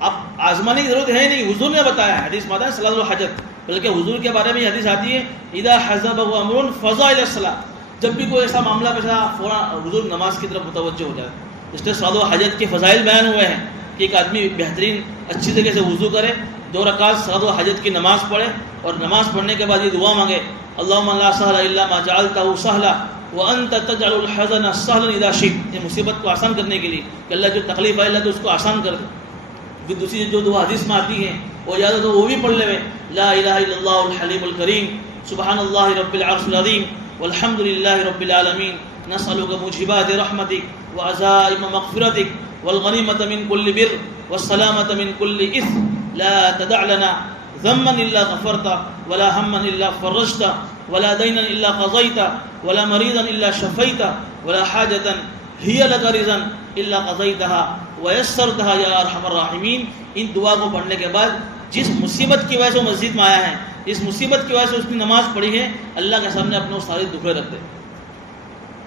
اب آزمانے کی ضرورت ہے نہیں، حضور نے بتایا۔ حدیث میں آتا ہے صلاۃ الحاجت، بلکہ حضور کے بارے میں یہ حدیث آتی ہے اذا حزبه امر فزع الى الصلاۃ، جب بھی کوئی ایسا معاملہ پیش آ فوراً حضور نماز کی طرف متوجہ ہو جائے۔ اس لیے صلاۃ الحاجت کے فضائل بیان ہوئے ہیں کہ ایک آدمی بہترین اچھی طریقے سے وضو کرے، 2 رکعت صلاۃ الحاجت کی نماز پڑھے، اور نماز پڑھنے کے بعد یہ دعا مانگے اللهم لا سهل الا ما جعلته سهلا وانت تجعل الحزن سهلا اذا شئت، یہ مصیبت کو آسان کرنے کے لیے کہ اللہ جو تکلیف ہے اللہ تو اس کو آسان کر دے۔ پھر دوسری جو دعا حدیث میں آتی ہے وہ یاد ہو وہ بھی پڑھ لے، لا الہ الا اللہ الحلیم الکریم، سبحان اللہ رب العرش العظیم، والحمد لله رب العالمين نسألك موجبات رحمتك وعزائم مغفرتك والغنيمة من كل بر والسلامة من كل إثم لا تدع لنا ذنبا إلا غفرته ولا هما إلا فرجته ولا دينا إلا قضيته ولا مريضا إلا شفيته ولا حاجة هي لك رضا إلا قضيتها ويسرتها يا أرحم الراحمين. ان دعا کو پڑھنے کے بعد جس مصیبت کی وجہ سے مسجد میں آیا ہے، اس مصیبت کی وجہ سے اس نے نماز پڑھی ہے، اللہ کے سامنے اپنے سارے دکھڑے رکھ دے.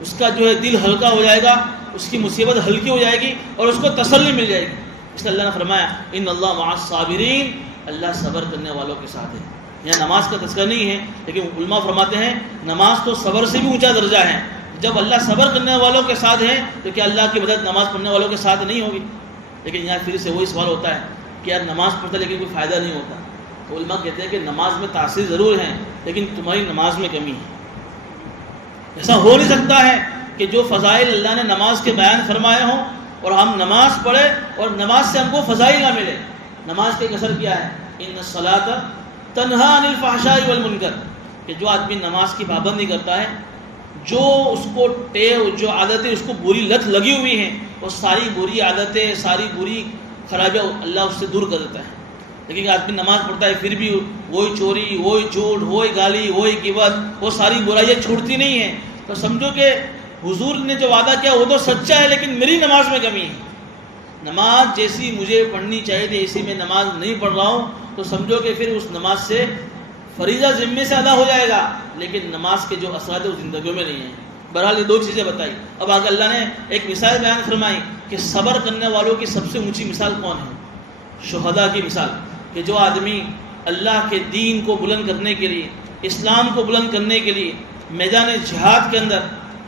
اس کا جو ہے دل ہلکا ہو جائے گا، اس کی مصیبت ہلکی ہو جائے گی اور اس کو تسلی مل جائے گی. اس لیے اللہ نے فرمایا ان اللہ مع الصابرین، اللہ صبر کرنے والوں کے ساتھ ہے. یہاں نماز کا تذکرہ نہیں ہے، لیکن علماء فرماتے ہیں نماز تو صبر سے بھی اونچا درجہ ہے. جب اللہ صبر کرنے والوں کے ساتھ ہے تو کیا اللہ کی مدد نماز پڑھنے والوں کے ساتھ نہیں ہوگی؟ لیکن یہاں پھر سے وہی سوال ہوتا ہے کہ یار نماز پڑھتا لیکن کوئی فائدہ نہیں ہوتا. تو علماء کہتے ہیں کہ نماز میں تاثیر ضرور ہے، لیکن تمہاری نماز میں کمی ہے. ایسا ہو نہیں سکتا ہے کہ جو فضائل اللہ نے نماز کے بیان فرمائے ہوں اور ہم نماز پڑھے اور نماز سے ہم کو فضائل نہ ملے. نماز کا ایک اثر کیا ہے؟ ان الصلاۃ تنہا عن الفحشاء والمنکر، کہ جو آدمی نماز کی پابندی کرتا ہے، جو اس کو جو عادتیں اس کو بری لت لگی ہوئی ہیں، وہ ساری بری عادتیں، ساری بری خرابیاں اللہ اس سے دور کر دیتا ہے. لیکن آدمی نماز پڑھتا ہے پھر بھی وہی چوری، وہی جھوٹ، وہی گالی، وہی غیبت، وہ ساری برائیاں چھوڑتی نہیں ہیں. تو سمجھو کہ حضور نے جو وعدہ کیا وہ تو سچا ہے، لیکن میری نماز میں کمی ہے. نماز جیسی مجھے پڑھنی چاہیے تھی ایسی میں نماز نہیں پڑھ رہا ہوں، تو سمجھو کہ پھر اس نماز سے فریضہ ذمے سے ادا ہو جائے گا، لیکن نماز کے جو اثرات ہیں وہ زندگیوں میں نہیں ہیں. بہرحال یہ دو چیزیں بتائی. اب آگے اللہ نے ایک مثال بیان فرمائی کہ صبر کرنے والوں کی سب سے اونچی مثال کون ہے؟ شہداء کی مثال. کہ جو آدمی اللہ کے دین کو بلند کرنے کے لیے، اسلام کو بلند کرنے کے لیے میدان جہاد کے اندر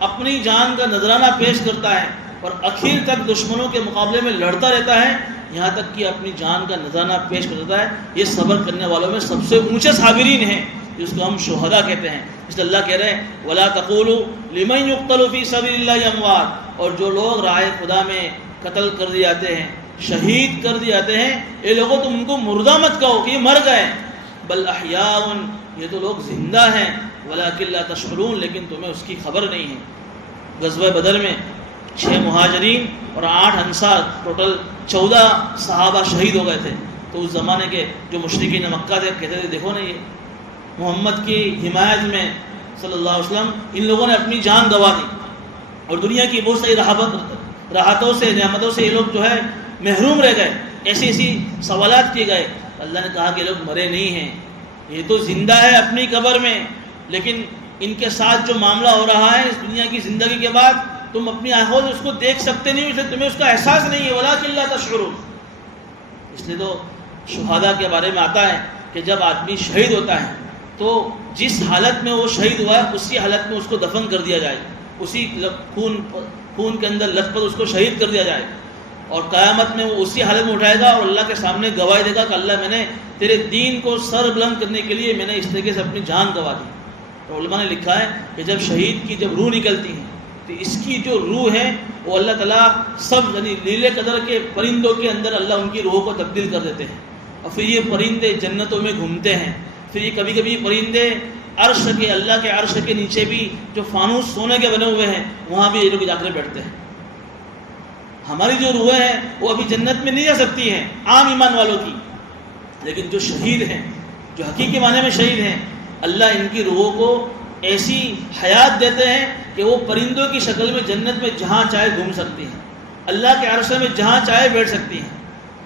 اپنی جان کا نذرانہ پیش کرتا ہے اور آخر تک دشمنوں کے مقابلے میں لڑتا رہتا ہے، یہاں تک کہ اپنی جان کا نذرانہ پیش کرتا ہے، یہ صبر کرنے والوں میں سب سے اونچے صابرین ہیں، جس کو ہم شہداء کہتے ہیں. اس لیے اللہ کہہ رہے ہیں وَلَا تَقُولُوا لِمَنْ يُقْتَلُ فِي سَبِيلِ اللَّهِ أَمْوَاتٌ، اور جو لوگ راہ خدا میں قتل کر دیے جاتے ہیں، شہید کر دیے جاتے ہیں، یہ لوگوں تم ان کو مردہ مت کہو کہ یہ مر گئے، بل احیاء، یہ تو لوگ زندہ ہیں، وَلَٰكِن لَا تَشْعُرُونَ، لیکن تمہیں اس کی خبر نہیں ہے. غزوہ بدر میں 6 مہاجرین اور 8 انصار، ٹوٹل 14 صحابہ شہید ہو گئے تھے. تو اس زمانے کے جو مشرکین مکہ تھے کہتے تھے دیکھو نا یہ محمد کی حمایت میں صلی اللہ علیہ وسلم ان لوگوں نے اپنی جان گنوا دی اور دنیا کی بہت ساری راحتوں سے، نعمتوں سے یہ لوگ جو ہے محروم رہ گئے. ایسی سوالات کیے گئے. اللہ نے کہا کہ یہ لوگ مرے نہیں ہیں، یہ تو زندہ ہے اپنی قبر میں، لیکن ان کے ساتھ جو معاملہ ہو رہا ہے اس دنیا کی زندگی کے بعد تم اپنی آنکھوں سے اس کو دیکھ سکتے نہیں، اس لیے تمہیں اس کا احساس نہیں ہے. وَلَٰكِن لَا تَشْعُرُونَ. اس لیے تو شہداء کے بارے میں آتا ہے کہ جب آدمی شہید ہوتا ہے تو جس حالت میں وہ شہید ہوا ہے اسی حالت میں اس کو دفن کر دیا جائے، اسی خون کے اندر لت پت اس کو شہید کر دیا جائے، اور قیامت میں وہ اسی حالت میں اٹھائے گا اور اللہ کے سامنے گواہی دے گا کہ اللہ میں نے تیرے دین کو سر بلند کرنے کے لیے میں نے اس طریقے سے اپنی جان گنوا دی. تو علماء نے لکھا ہے کہ جب شہید کی جب روح نکلتی ہے تو اس کی جو روح ہے وہ اللہ تعالیٰ سب یعنی لیلے قدر کے پرندوں کے اندر اللہ ان کی روح کو تبدیل کر دیتے ہیں، اور پھر یہ پرندے جنتوں میں گھومتے ہیں. پھر یہ کبھی کبھی پرندے عرش کے، اللہ کے عرش کے نیچے بھی جو فانوس سونے کے بنے ہوئے ہیں وہاں بھی یہ لوگ جا کر بیٹھتے ہیں. ہماری جو روحیں ہیں وہ ابھی جنت میں نہیں جا سکتی ہیں عام ایمان والوں کی، لیکن جو شہید ہیں، جو حقیقی معنی میں شہید ہیں، اللہ ان کی روحوں کو ایسی حیات دیتے ہیں کہ وہ پرندوں کی شکل میں جنت میں جہاں چاہے گھوم سکتی ہیں، اللہ کے عرش میں جہاں چاہے بیٹھ سکتی ہیں.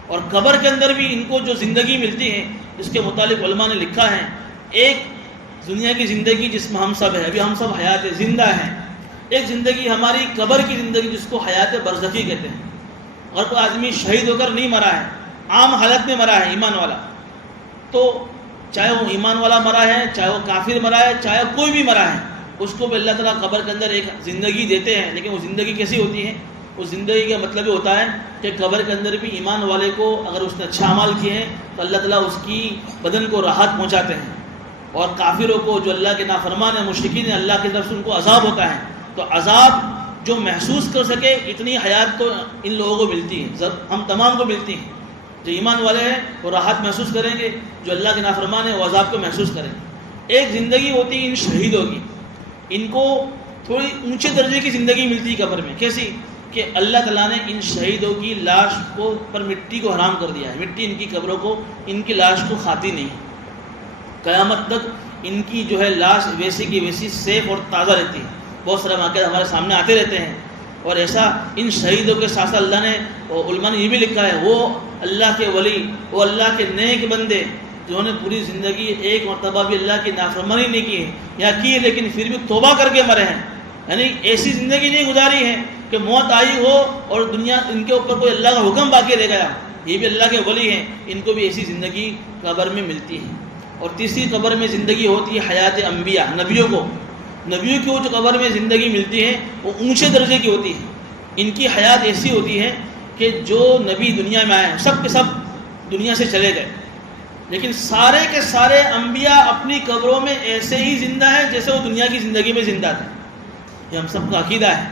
اور قبر کے اندر بھی ان کو جو زندگی ملتی ہے اس کے متعلق علماء نے لکھا ہے ایک دنیا کی زندگی جس میں ہم سب ہیں، ابھی ہم سب حیات زندہ ہیں، ایک زندگی ہماری قبر کی زندگی جس کو حیات برزخی کہتے ہیں. اور کوئی آدمی شہید ہو کر نہیں مرا ہے، عام حالت میں مرا ہے ایمان والا، تو چاہے وہ ایمان والا مرا ہے، چاہے وہ کافر مرا ہے، چاہے کوئی بھی مرا ہے، اس کو بھی اللہ تعالیٰ قبر کے اندر ایک زندگی دیتے ہیں. لیکن وہ زندگی کیسی ہوتی ہے؟ اس زندگی کا مطلب یہ ہوتا ہے کہ قبر کے اندر بھی ایمان والے کو اگر اس نے اچھا عمل کیے ہیں تو اللہ تعالیٰ اس کی بدن کو راحت پہنچاتے ہیں، اور کافروں کو جو اللہ کے نافرمان ہیں، مشرکین ہیں، اللہ کی طرف سے ان کو عذاب ہوتا ہے. تو عذاب جو محسوس کر سکے اتنی حیات تو ان لوگوں کو ملتی ہے، ہم تمام کو ملتی ہیں. جو ایمان والے ہیں وہ راحت محسوس کریں گے، جو اللہ کے نافرمان ہیں وہ عذاب کو محسوس کریں گے. ایک زندگی ہوتی ہے ان شہیدوں کی ان کو تھوڑی اونچے درجے کی زندگی ملتی ہے قبر میں. کیسی؟ کہ اللہ تعالیٰ نے ان شہیدوں کی لاش کو پر مٹی کو حرام کر دیا ہے. مٹی ان کی قبروں کو، ان کی لاش کو کھاتی نہیں. قیامت تک ان کی جو ہے لاش ویسی کی ویسی سیف اور تازہ رہتی ہے. بہت سارے واقعات ہمارے سامنے آتے رہتے ہیں. اور ایسا ان شہیدوں کے ساتھ اللہ نے، علماء نے یہ بھی لکھا ہے، وہ اللہ کے ولی، وہ اللہ کے نیک بندے جنہوں نے پوری زندگی ایک مرتبہ بھی اللہ کی نافرمانی نہیں کی ہے یا کی ہے، لیکن پھر بھی توبہ کر کے مرے ہیں. یعنی ایسی زندگی نہیں گزاری ہے کہ موت آئی ہو اور دنیا ان کے اوپر کوئی اللہ کا حکم باقی رہ گیا. یہ بھی اللہ کے ولی ہیں، ان کو بھی ایسی زندگی قبر میں ملتی ہے. اور تیسری قبر میں زندگی ہوتی ہے حیات انبیاء، نبیوں کو. نبیوں کی جو قبر میں زندگی ملتی ہے وہ اونچے درجے کی ہوتی ہے. ان کی حیات ایسی ہوتی ہے کہ جو نبی دنیا میں آئے ہیں سب کے سب دنیا سے چلے گئے، لیکن سارے کے سارے انبیاء اپنی قبروں میں ایسے ہی زندہ ہیں جیسے وہ دنیا کی زندگی میں زندہ تھے. یہ ہم سب کا عقیدہ ہے.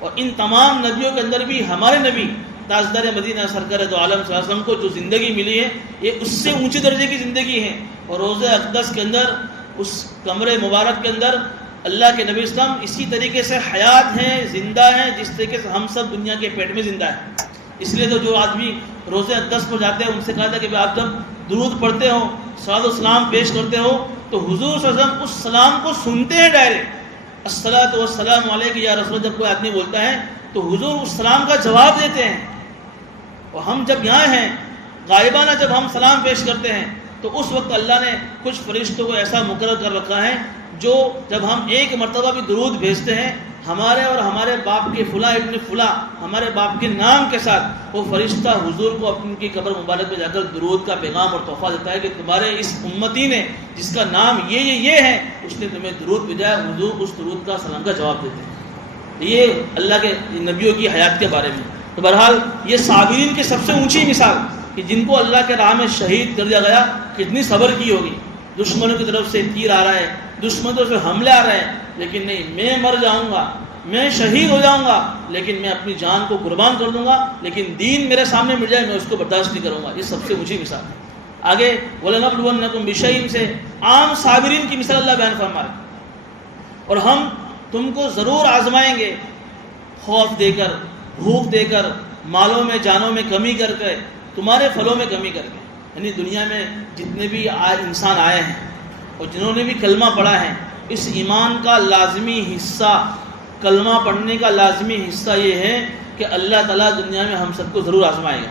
اور ان تمام نبیوں کے اندر بھی ہمارے نبی تاجدار مدینہ سرکار دو عالم صلی اللہ علیہ وسلم کو جو زندگی ملی ہے یہ اس سے اونچے درجے کی زندگی ہے. اور روضہ اقدس کے اندر، اس کمرے مبارک کے اندر اللہ کے نبی اسلام اسی طریقے سے حیات ہیں، زندہ ہیں جس طریقے سے ہم سب دنیا کے پیٹ میں زندہ ہیں. اس لیے تو جو آدمی روضہ اقدس پر جاتے ہیں ان سے کہا تھا کہ آپ جب درود پڑھتے ہو، صلوات و سلام پیش کرتے ہو، تو حضور صلی اللہ علیہ وسلم اس سلام کو سنتے ہیں ڈائریکٹ. الصلاۃ والسلام علیک یا رسول، جب کوئی آدمی بولتا ہے تو حضور اس سلام کا جواب دیتے ہیں. اور ہم جب یہاں ہیں غائبانہ جب ہم سلام پیش کرتے ہیں تو اس وقت اللہ نے کچھ فرشتوں کو ایسا مقرر کر رکھا ہے جو جب ہم ایک مرتبہ بھی درود بھیجتے ہیں ہمارے اور ہمارے باپ کے فلاں ابن فلاں، ہمارے باپ کے نام کے ساتھ، وہ فرشتہ حضور کو اپنی کی قبر مبارک میں جا کر درود کا پیغام اور تحفہ دیتا ہے کہ تمہارے اس امتی نے جس کا نام یہ ہے اس نے تمہیں درود بھیجا ہے. حضور اس درود کا سلام کا جواب دیتے ہیں. یہ اللہ کے نبیوں کی حیات کے بارے میں. تو بہرحال یہ صابرین کی سب سے اونچی مثال کہ جن کو اللہ کے راہ میں شہید کر دیا گیا، کتنی صبر کی ہوگی. دشمنوں کی طرف سے تیر آ رہا ہے، دشمنوں سے حملے آ رہے ہیں، لیکن نہیں، میں مر جاؤں گا، میں شہید ہو جاؤں گا، لیکن میں اپنی جان کو قربان کر دوں گا، لیکن دین میرے سامنے مل جائے میں اس کو برداشت نہیں کروں گا. یہ سب سے اونچی مثال ہے. آگے وَلَنَبْلُوَنَّكُمْ بِشَيْءٍ سے عام صابرین کی مثال اللہ بیان فرما رہے ہیں. اور ہم تم کو ضرور آزمائیں گے، خوف دے کر، بھوک دے کر، مالوں میں جانوں میں کمی کر کے، تمہارے پھلوں میں کمی کر کے. یعنی دنیا میں جتنے بھی انسان آئے ہیں اور جنہوں نے بھی کلمہ پڑھا ہے، اس ایمان کا لازمی حصہ، کلمہ پڑھنے کا لازمی حصہ یہ ہے کہ اللہ تعالیٰ دنیا میں ہم سب کو ضرور آزمائے گا.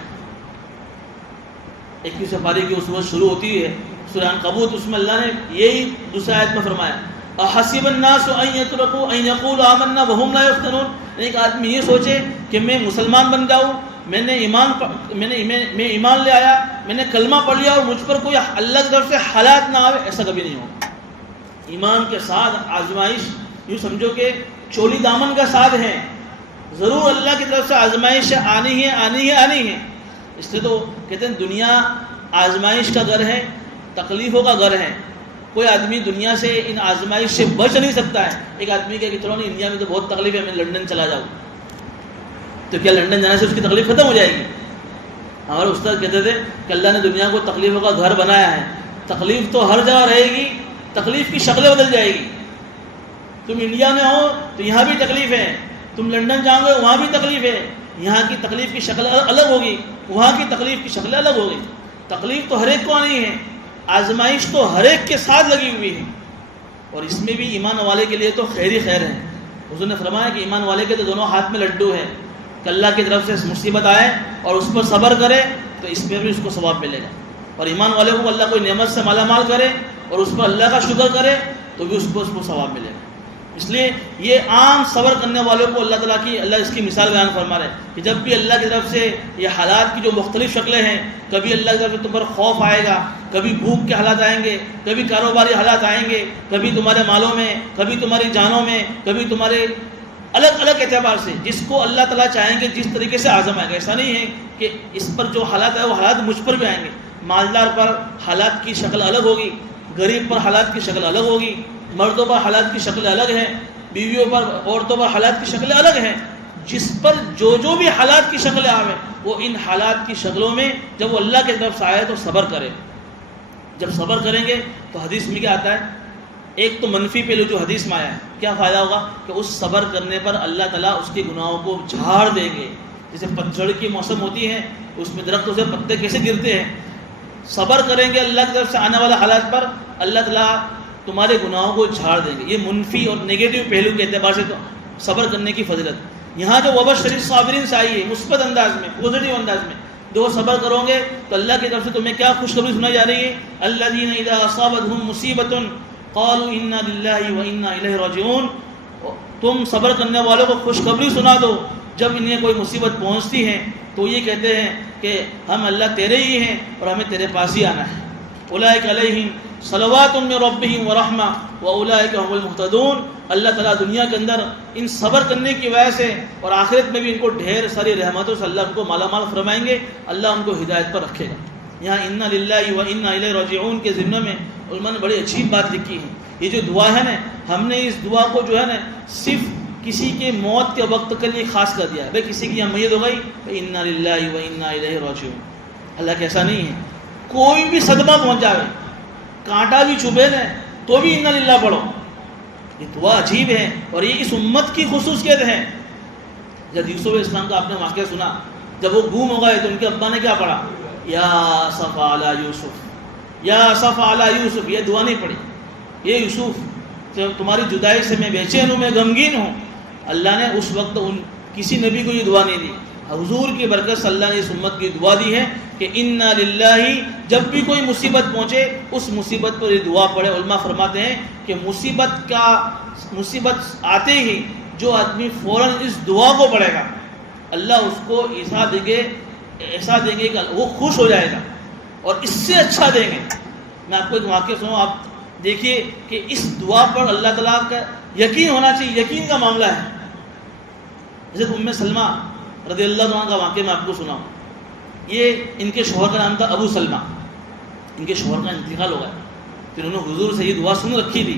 21 پارے کی اس وقت شروع ہوتی ہے سورہ عنکبوت، اس میں اللہ نے یہی دوسری آیت میں فرمایا احسب الناس ان یترکوا ان یقولوا آمنا وهم لا یفتنون. ایک آدمی یہ سوچے کہ میں مسلمان بن جاؤں، میں ایمان لے آیا، میں نے کلمہ پڑھ لیا اور مجھ پر کوئی اللہ کی طرف سے حالات نہ آوے، ایسا کبھی نہیں ہوگا. ایمان کے ساتھ آزمائش یوں سمجھو کہ چولی دامن کا ساتھ ہے، ضرور اللہ کی طرف سے آزمائش آنی ہے. اس لیے تو کہتے ہیں دنیا آزمائش کا گھر ہے، تکلیفوں کا گھر ہے. کوئی آدمی دنیا سے ان آزمائش سے بچ نہیں سکتا ہے. ایک آدمی کہ چلو نہیں انڈیا میں تو بہت تکلیف ہے، میں لنڈن چلا جاؤں، تو کیا لنڈن جانے سے اس کی تکلیف ختم ہو جائے گی؟ ہمارے استاد کہتے تھے کہ اللہ نے دنیا کو تکلیفوں کا گھر بنایا ہے، تکلیف تو ہر جگہ رہے گی، تکلیف کی شکلیں بدل جائے گی. تم انڈیا میں ہو تو یہاں بھی تکلیف ہے، تم لنڈن جاؤ گے وہاں بھی تکلیف ہے. یہاں کی تکلیف کی شکل الگ ہوگی، وہاں کی تکلیف کی شکل الگ ہوگی. تکلیف تو ہر ایک کو آنی ہے، آزمائش تو ہر ایک کے ساتھ لگی ہوئی ہے. اور اس میں بھی ایمان والے کے لیے تو خیر ہی خیر ہے. حضور نے فرمایا کہ ایمان والے کے تو دونوں ہاتھ میں لڈو ہے، کہ اللہ کی طرف سے مصیبت آئے اور اس پر صبر کرے تو اس میں بھی اس کو ثواب ملے گا. اور ایمان والے کو اللہ کوئی نعمت سے مالا مال کرے اور اس پر اللہ کا شکر کرے تو بھی اس کو ثواب ملے گا. اس لیے یہ عام صبر کرنے والوں کو اللہ اس کی مثال بیان فرما رہے ہیں کہ جب بھی اللہ کی طرف سے یہ حالات کی جو مختلف شکلیں ہیں، کبھی اللہ کی طرف سے تم پر خوف آئے گا، کبھی بھوک کے حالات آئیں گے، کبھی کاروباری حالات آئیں گے، کبھی تمہارے مالوں میں، کبھی تمہاری جانوں میں، کبھی تمہارے الگ الگ اعتبار سے، جس کو اللہ تعالیٰ چاہیں گے جس طریقے سے آزمائے گا. ایسا نہیں ہے کہ اس پر جو حالات ہے وہ حالات مجھ پر بھی آئیں گے. مالدار پر حالات کی شکل الگ ہوگی، غریب پر حالات کی شکل الگ ہوگی، مردوں پر حالات کی شکلیں الگ ہیں، بیویوں پر، عورتوں پر حالات کی شکلیں الگ ہیں. جس پر جو بھی حالات کی شکلیں آئیں وہ ان حالات کی شکلوں میں جب وہ اللہ کی طرف سے آئے تو صبر کرے. جب صبر کریں گے تو حدیث میں کیا آتا ہے ایک تو منفی پہلو جو حدیث میں آیا ہے، کیا فائدہ ہوگا کہ اس صبر کرنے پر اللہ تعالیٰ اس کے گناہوں کو جھاڑ دیں گے. جیسے پتجھڑ کی موسم ہوتی ہے، اس میں درختوں سے پتے کیسے گرتے ہیں، صبر کریں گے اللہ کی طرف سے آنے والے حالات پر، اللہ تعالیٰ تمہارے گناہوں کو جھاڑ دیں گے. یہ منفی اور نگیٹو پہلو کے اعتبار سے تو صبر کرنے کی فضیلت. یہاں جو وبشر الصابرین سے آئی ہے مثبت انداز میں، پازیٹیو انداز میں، جو صبر کرو گے تو اللہ کی طرف سے تمہیں کیا خوشخبری سنائی جا رہی ہے؟ الذین اذا اصابتهم مصیبۃ قالوا انا للہ وانا الیہ راجعون. تم صبر کرنے والوں کو خوشخبری سنا دو، جب انہیں کوئی مصیبت پہنچتی ہے تو یہ کہتے ہیں کہ ہم اللہ تیرے ہی ہیں اور ہمیں تیرے پاس ہی آنا ہے. اولئک علیہم صلوات من ربہم ورحمہ واولئک هم المہتدون. اللہ تعالیٰ دنیا کے اندر ان صبر کرنے کی وجہ سے اور آخرت میں بھی ان کو ڈھیر ساری رحمتوں سے اللہ ان کو مالا مال فرمائیں گے، اللہ ان کو ہدایت پر رکھے گا. یہاں انا للہ وانا الیہ راجعون کے ضمن میں علماء نے بڑی عجیب بات لکھی ہے. یہ جو دعا ہے نا، ہم نے اس دعا کو جو ہے نا صرف کسی کے موت کے وقت کے لیے خاص کر دیا ہے. بھائی کسی کی یہاں میت ہو گئی، انا للہ وانا الیہ راجعون. اللہ کا ایسا نہیں ہے. کوئی بھی صدمہ پہنچ جائے، کانٹا بھی چبھے نا تو بھی انا للہ پڑھو. یہ دعا عجیب ہے اور یہ اس امت کی خصوصیت ہے. جب یوسف علیہ السلام کا آپ نے واقعہ سنا، جب وہ گم ہو گئے تو ان کے ابا نے کیا پڑھا؟ یا اسف علی یوسف، یا اسف علی یوسف. یہ دعا نہیں پڑھی، یہ یوسف تمہاری جدائی سے میں بے چین ہوں، میں غمگین ہوں. اللہ نے اس وقت کسی نبی کو یہ دعا نہیں دی. حضور کی برکت سے اللہ نے اس امت کی دعا دی ہے کہ انا للہ. جب بھی کوئی مصیبت پہنچے اس مصیبت پر یہ دعا پڑھے. علماء فرماتے ہیں کہ مصیبت آتے ہی جو آدمی فوراً اس دعا کو پڑھے گا، اللہ اس کو ایسا دیں گے کہ وہ خوش ہو جائے گا اور اس سے اچھا دیں گے. میں آپ کو ایک واقعہ سناؤں. آپ دیکھیے کہ اس دعا پر اللہ تعالیٰ کا یقین ہونا چاہیے. یقین کا معاملہ ہے. حضرت ام سلمہ رضی اللہ عنہ کا واقعہ میں آپ کو سناؤں. یہ ان کے شوہر کا نام تھا ابو سلمہ. ان کے شوہر کا انتقال ہو گیا. پھر انہوں نے حضور سے یہ دعا سن رکھی تھی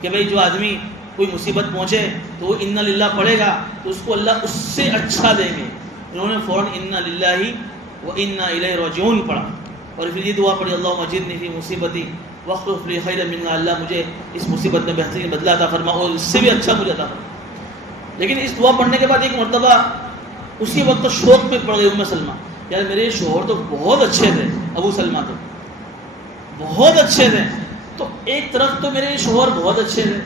کہ بھئی جو آدمی کوئی مصیبت پہنچے تو وہ انا للہ پڑھے گا تو اس کو اللہ اس سے اچھا دیں گے. انہوں نے فوراً انا للہ وانا الیہ راجعون پڑھا اور پھر یہ دعا پڑھی اللہم اجرنی فی مصیبتی واخلف لی خیرا منہا. اللہ مجھے اس مصیبت میں بہترین بدلہ عطا فرما اور اس سے بھی اچھا مجھے عطا فرما. لیکن اس دعا پڑھنے کے بعد ایک مرتبہ اسی وقت شوق میں پڑ گئی ام سلمہ. یار میرے شوہر تو بہت اچھے تھے، ابو سلمہ تو بہت اچھے تھے. تو ایک طرف تو میرے شوہر بہت اچھے تھے،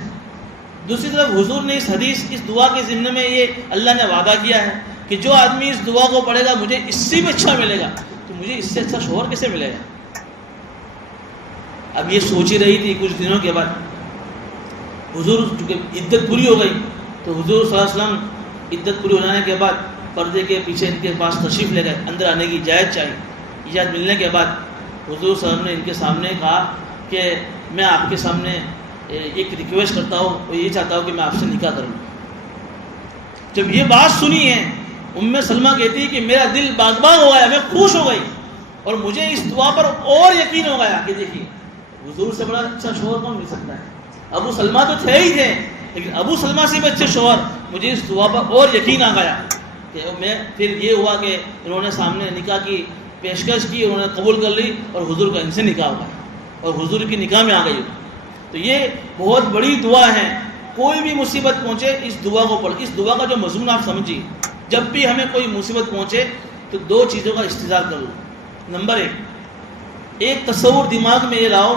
دوسری طرف حضور نے اس حدیث اس دعا کے ضمن میں یہ اللہ نے وعدہ کیا ہے کہ جو آدمی اس دعا کو پڑھے گا مجھے اس سے بھی اچھا ملے گا. تو مجھے اس سے اچھا شوہر کیسے ملے گا؟ اب یہ سوچ ہی رہی تھی. کچھ دنوں کے بعد حضور چونکہ عدت پوری ہو گئی تو حضور صلی اللہ علیہ وسلم عدت پوری ہو جانے کے بعد پردے کے پیچھے ان کے پاس تشریف لے گئے. اندر آنے کی اجازت چاہیے. اجازت ملنے کے بعد حضور صلی اللہ علیہ وسلم نے ان کے سامنے کہا کہ میں آپ کے سامنے ایک ریکویسٹ کرتا ہوں اور یہ چاہتا ہوں کہ میں آپ سے نکاح کروں. جب یہ بات سنی ہے ام سلمہ کہتی ہے کہ میرا دل باغ باغ ہو گیا، میں خوش ہو گئی اور مجھے اس دعا پر اور یقین ہو گیا کہ دیکھیے حضور سے بڑا اچھا شوہر کون مل سکتا ہے. ابو سلمہ تو تھے ہی تھے لیکن ابو سلمہ سے بھی اچھے شوہر. مجھے اس دعا پر اور یقین آ گیا کہ میں پھر یہ ہوا کہ انہوں نے سامنے نکاح کی پیشکش کی، انہوں نے قبول کر لی اور حضور کا ان سے نکاح ہوا اور حضور کی نکاح میں آ گئی. تو یہ بہت بڑی دعا ہے. کوئی بھی مصیبت پہنچے اس دعا کو پڑھ. اس دعا کا جو مضمون آپ سمجھیے، جب بھی ہمیں کوئی مصیبت پہنچے تو دو چیزوں کا استظہار کرو. نمبر ایک تصور دماغ میں یہ لاؤ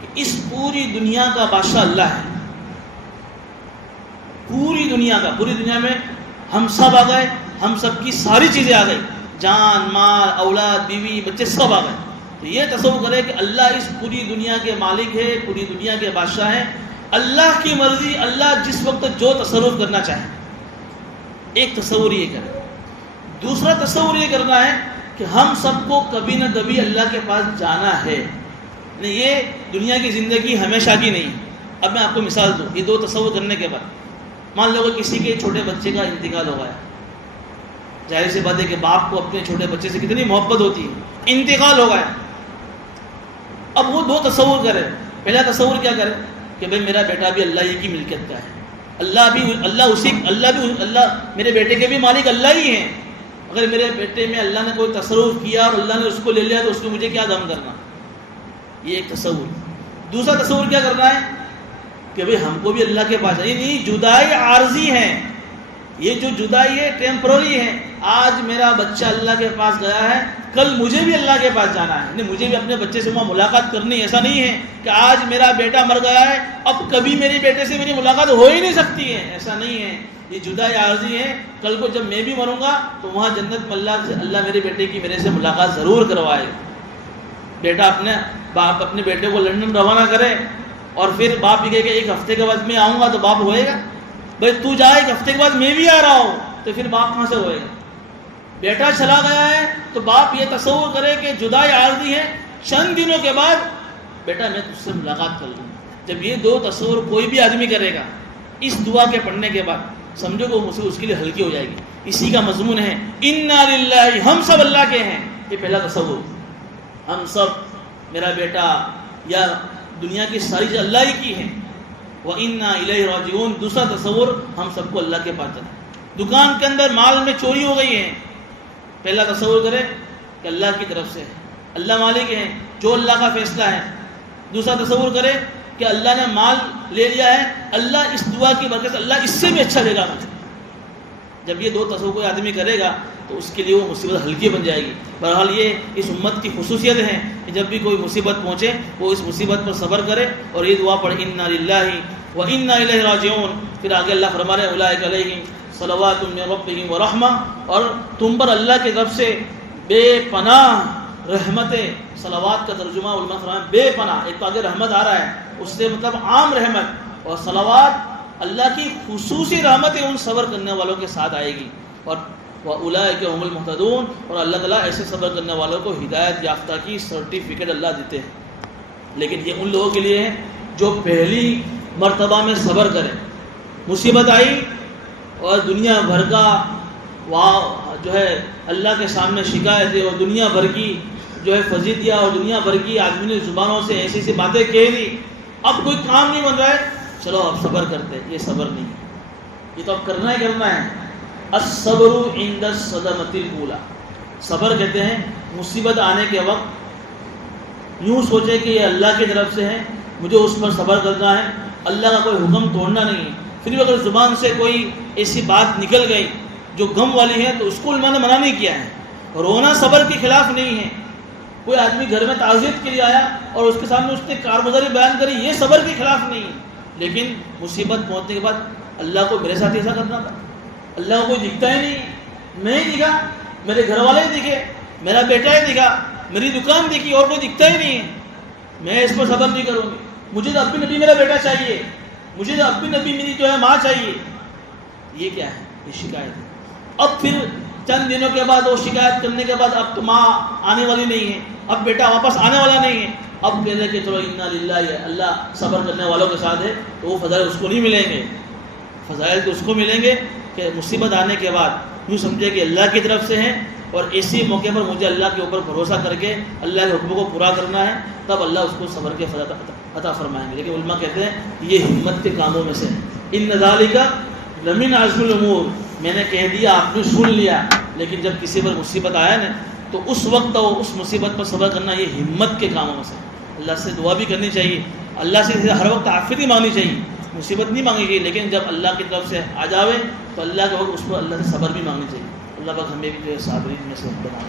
کہ اس پوری دنیا کا بادشاہ اللہ ہے. پوری دنیا میں ہم سب آ گئے، ہم سب کی ساری چیزیں آ گئی، جان مال اولاد بیوی بچے سب آ گئے. تو یہ تصور کرے کہ اللہ اس پوری دنیا کے مالک ہے، پوری دنیا کے بادشاہ ہیں. اللہ کی مرضی، اللہ جس وقت جو تصرف کرنا چاہے. ایک تصور یہ کرے. دوسرا تصور یہ کرنا ہے کہ ہم سب کو کبھی نہ کبھی اللہ کے پاس جانا ہے. یہ دنیا کی زندگی ہمیشہ کی نہیں. اب میں آپ کو مثال دوں. یہ دو تصور کرنے کے بعد مان لو کہ کسی کے چھوٹے بچے کا انتقال ہو گیا. ظاہر سی بات ہے کہ باپ کو اپنے چھوٹے بچے سے کتنی محبت ہوتی ہے. انتقال ہو گیا. اب وہ دو تصور کرے. پہلا تصور کیا کرے کہ بھئی میرا بیٹا بھی اللہ ہی کی ملکیت کا ہے، اللہ میرے بیٹے کے بھی مالک اللہ ہی ہیں. اگر میرے بیٹے میں اللہ نے کوئی تصرف کیا اور اللہ نے اس کو لے لیا تو اس کو مجھے کیا غم کرنا. یہ ایک تصور. دوسرا تصور کیا کرنا ہے کہ بھئی ہم کو بھی اللہ کے پاس جائے. نہیں، جدائی عارضی ہے. یہ جو جدائی ہے ٹیمپرری ہے. آج میرا بچہ اللہ کے پاس گیا ہے، کل مجھے بھی اللہ کے پاس جانا ہے. نہیں، مجھے بھی اپنے بچے سے وہاں ملاقات کرنی ہے. ایسا نہیں ہے کہ آج میرا بیٹا مر گیا ہے اب کبھی میرے بیٹے سے میری ملاقات ہو ہی نہیں سکتی ہے. ایسا نہیں ہے. یہ جدائی عارضی ہے. کل کو جب میں بھی مروں گا تو وہاں جنت میں اللہ میرے بیٹے کی میرے سے ملاقات ضرور کروائے. بیٹا باپ اپنے بیٹے کو لندن روانہ کرے اور پھر باپ یہ کہے کہ ایک ہفتے کے بعد میں آؤں گا، تو باپ ہوئے گا؟ بھائی تو جا، ایک ہفتے کے بعد میں بھی آ رہا ہوں، تو پھر باپ کہاں سے ہوئے گا؟ بیٹا چلا گیا ہے تو باپ یہ تصور کرے کہ جدائی عارضی ہے، چند دنوں کے بعد بیٹا میں تجھ سے ملاقات کر لوں. جب یہ دو تصور کوئی بھی آدمی کرے گا اس دعا کے پڑھنے کے بعد، سمجھو کہ اس کے لیے ہلکی ہو جائے گی. اسی کا مضمون ہے انا للہ، ہم سب اللہ کے ہیں. یہ پہلا تصور، ہم سب، میرا بیٹا یا دنیا کی ساری چیز اللہ ہی کی ہیں. وَإِنَّا إِلَيْهِ رَاجِعُونَ. دوسرا تصور، ہم سب کو اللہ کے پاس جانا. دکان کے اندر مال میں چوری ہو گئی ہے، پہلا تصور کرے کہ اللہ کی طرف سے ہے، اللہ مالک ہے، جو اللہ کا فیصلہ ہے. دوسرا تصور کرے کہ اللہ نے مال لے لیا ہے، اللہ اس دعا کی برکت سے اللہ اس سے بھی اچھا دے گا مجھے. جب یہ دو تصور کوئی آدمی کرے گا تو اس کے لیے وہ مصیبت ہلکی بن جائے گی. بہرحال یہ اس امت کی خصوصیت ہے کہ جب بھی کوئی مصیبت پہنچے وہ اس مصیبت پر صبر کرے اور یہ دعا پڑھے انا للہ وانا الیہ راجعون. پھر آگے اللہ فرما رہے ہیں اولئک علیہم صلوات من ربہم ورحمہ، اور تم پر اللہ کی طرف سے بے پناہ رحمتیں. صلوات کا ترجمہ علماء فرمائیں بے پناہ. ایک تو آگے رحمت آ رہا ہے، اس سے مطلب عام رحمت، اور صلوات اللہ کی خصوصی رحمتیں ان صبر کرنے والوں کے ساتھ آئے گی. اور وَأُولَئِكَ هُمُ الْمُهْتَدُونَ، اور اللہ تعالیٰ ایسے صبر کرنے والوں کو ہدایت یافتہ کی سرٹیفکیٹ اللہ دیتے ہیں. لیکن یہ ان لوگوں کے لیے ہے جو پہلی مرتبہ میں صبر کرے. مصیبت آئی اور دنیا بھر کا جو ہے اللہ کے سامنے شکایتیں اور دنیا بھر کی جو ہے فضیلتیں اور دنیا بھر کی آدمی نے زبانوں سے ایسی ایسی باتیں کہہ دی، اب کوئی کام نہیں بن رہا ہے، چلو اب صبر کرتے. یہ صبر نہیں، یہ تو اب کرنا ہی کرنا ہے. الصبر عند الصدمۃ الاولی. صبر کہتے ہیں مصیبت آنے کے وقت یوں سوچے کہ یہ اللہ کی طرف سے ہے، مجھے اس پر صبر کرنا ہے، اللہ کا کوئی حکم توڑنا نہیں ہے. پھر بھی اگر زبان سے کوئی ایسی بات نکل گئی جو غم والی ہے تو اس کو علماء نے منع نہیں کیا ہے. رونا صبر کے خلاف نہیں ہے. کوئی آدمی گھر میں تعزیت کے لیے آیا اور اس کے سامنے اس نے کارگزاری بیان کری، یہ صبر کے خلاف نہیں ہے. لیکن مصیبت پہنچنے کے بعد اللہ کو میرے ساتھ ایسا کرنا تھا، اللہ کو کوئی دکھتا ہی نہیں، میں ہی دکھا، میرے گھر والے ہی دکھے، میرا بیٹا ہی دکھا، میری دکان دکھی، اور کوئی دکھتا ہی نہیں ہے، میں اس پر صبر نہیں کروں گی. مجھے تو اب بھی نبی میرا بیٹا چاہیے، مجھے تو اب بھی نبی میری جو ہے ماں چاہیے. یہ کیا ہے؟ یہ شکایت ہے. اب پھر چند دنوں کے بعد وہ شکایت کرنے کے بعد اب تو ماں آنے والی نہیں ہے، اب بیٹا واپس آنے والا نہیں ہے. اب کہتے ہیں کہ چلو انا للہ ہے، اللہ صبر کرنے والوں کے ساتھ ہے، تو وہ فضائل اس کو نہیں ملیں گے. فضائل تو اس کو ملیں گے کہ مصیبت آنے کے بعد یوں سمجھے کہ اللہ کی طرف سے ہے، اور اسی موقع پر مجھے اللہ کے اوپر بھروسہ کر کے اللہ کے حکم کو پورا کرنا ہے، تب اللہ اس کو صبر کے عطا فرمائیں گے. لیکن علماء کہتے ہیں یہ ہمت کے کاموں میں سے ان ذالک لمن عزم الامور. میں نے کہہ دیا، آپ نے سن لیا، لیکن جب کسی پر مصیبت آیا نا تو اس وقت اس مصیبت پر صبر کرنا یہ ہمت کے کاموں میں سے. اللہ سے دعا بھی کرنی چاہیے، اللہ سے ہر وقت عافیت ہی مانگنی چاہیے، مصیبت نہیں مانگی گئی، لیکن جب اللہ کی طرف سے آ جاوے تو اللہ کے وقت اس پر اللہ سے صبر بھی مانگنی چاہیے. اللہ پاک ہمیں بھی جو ہے صابرین میں سے بنا.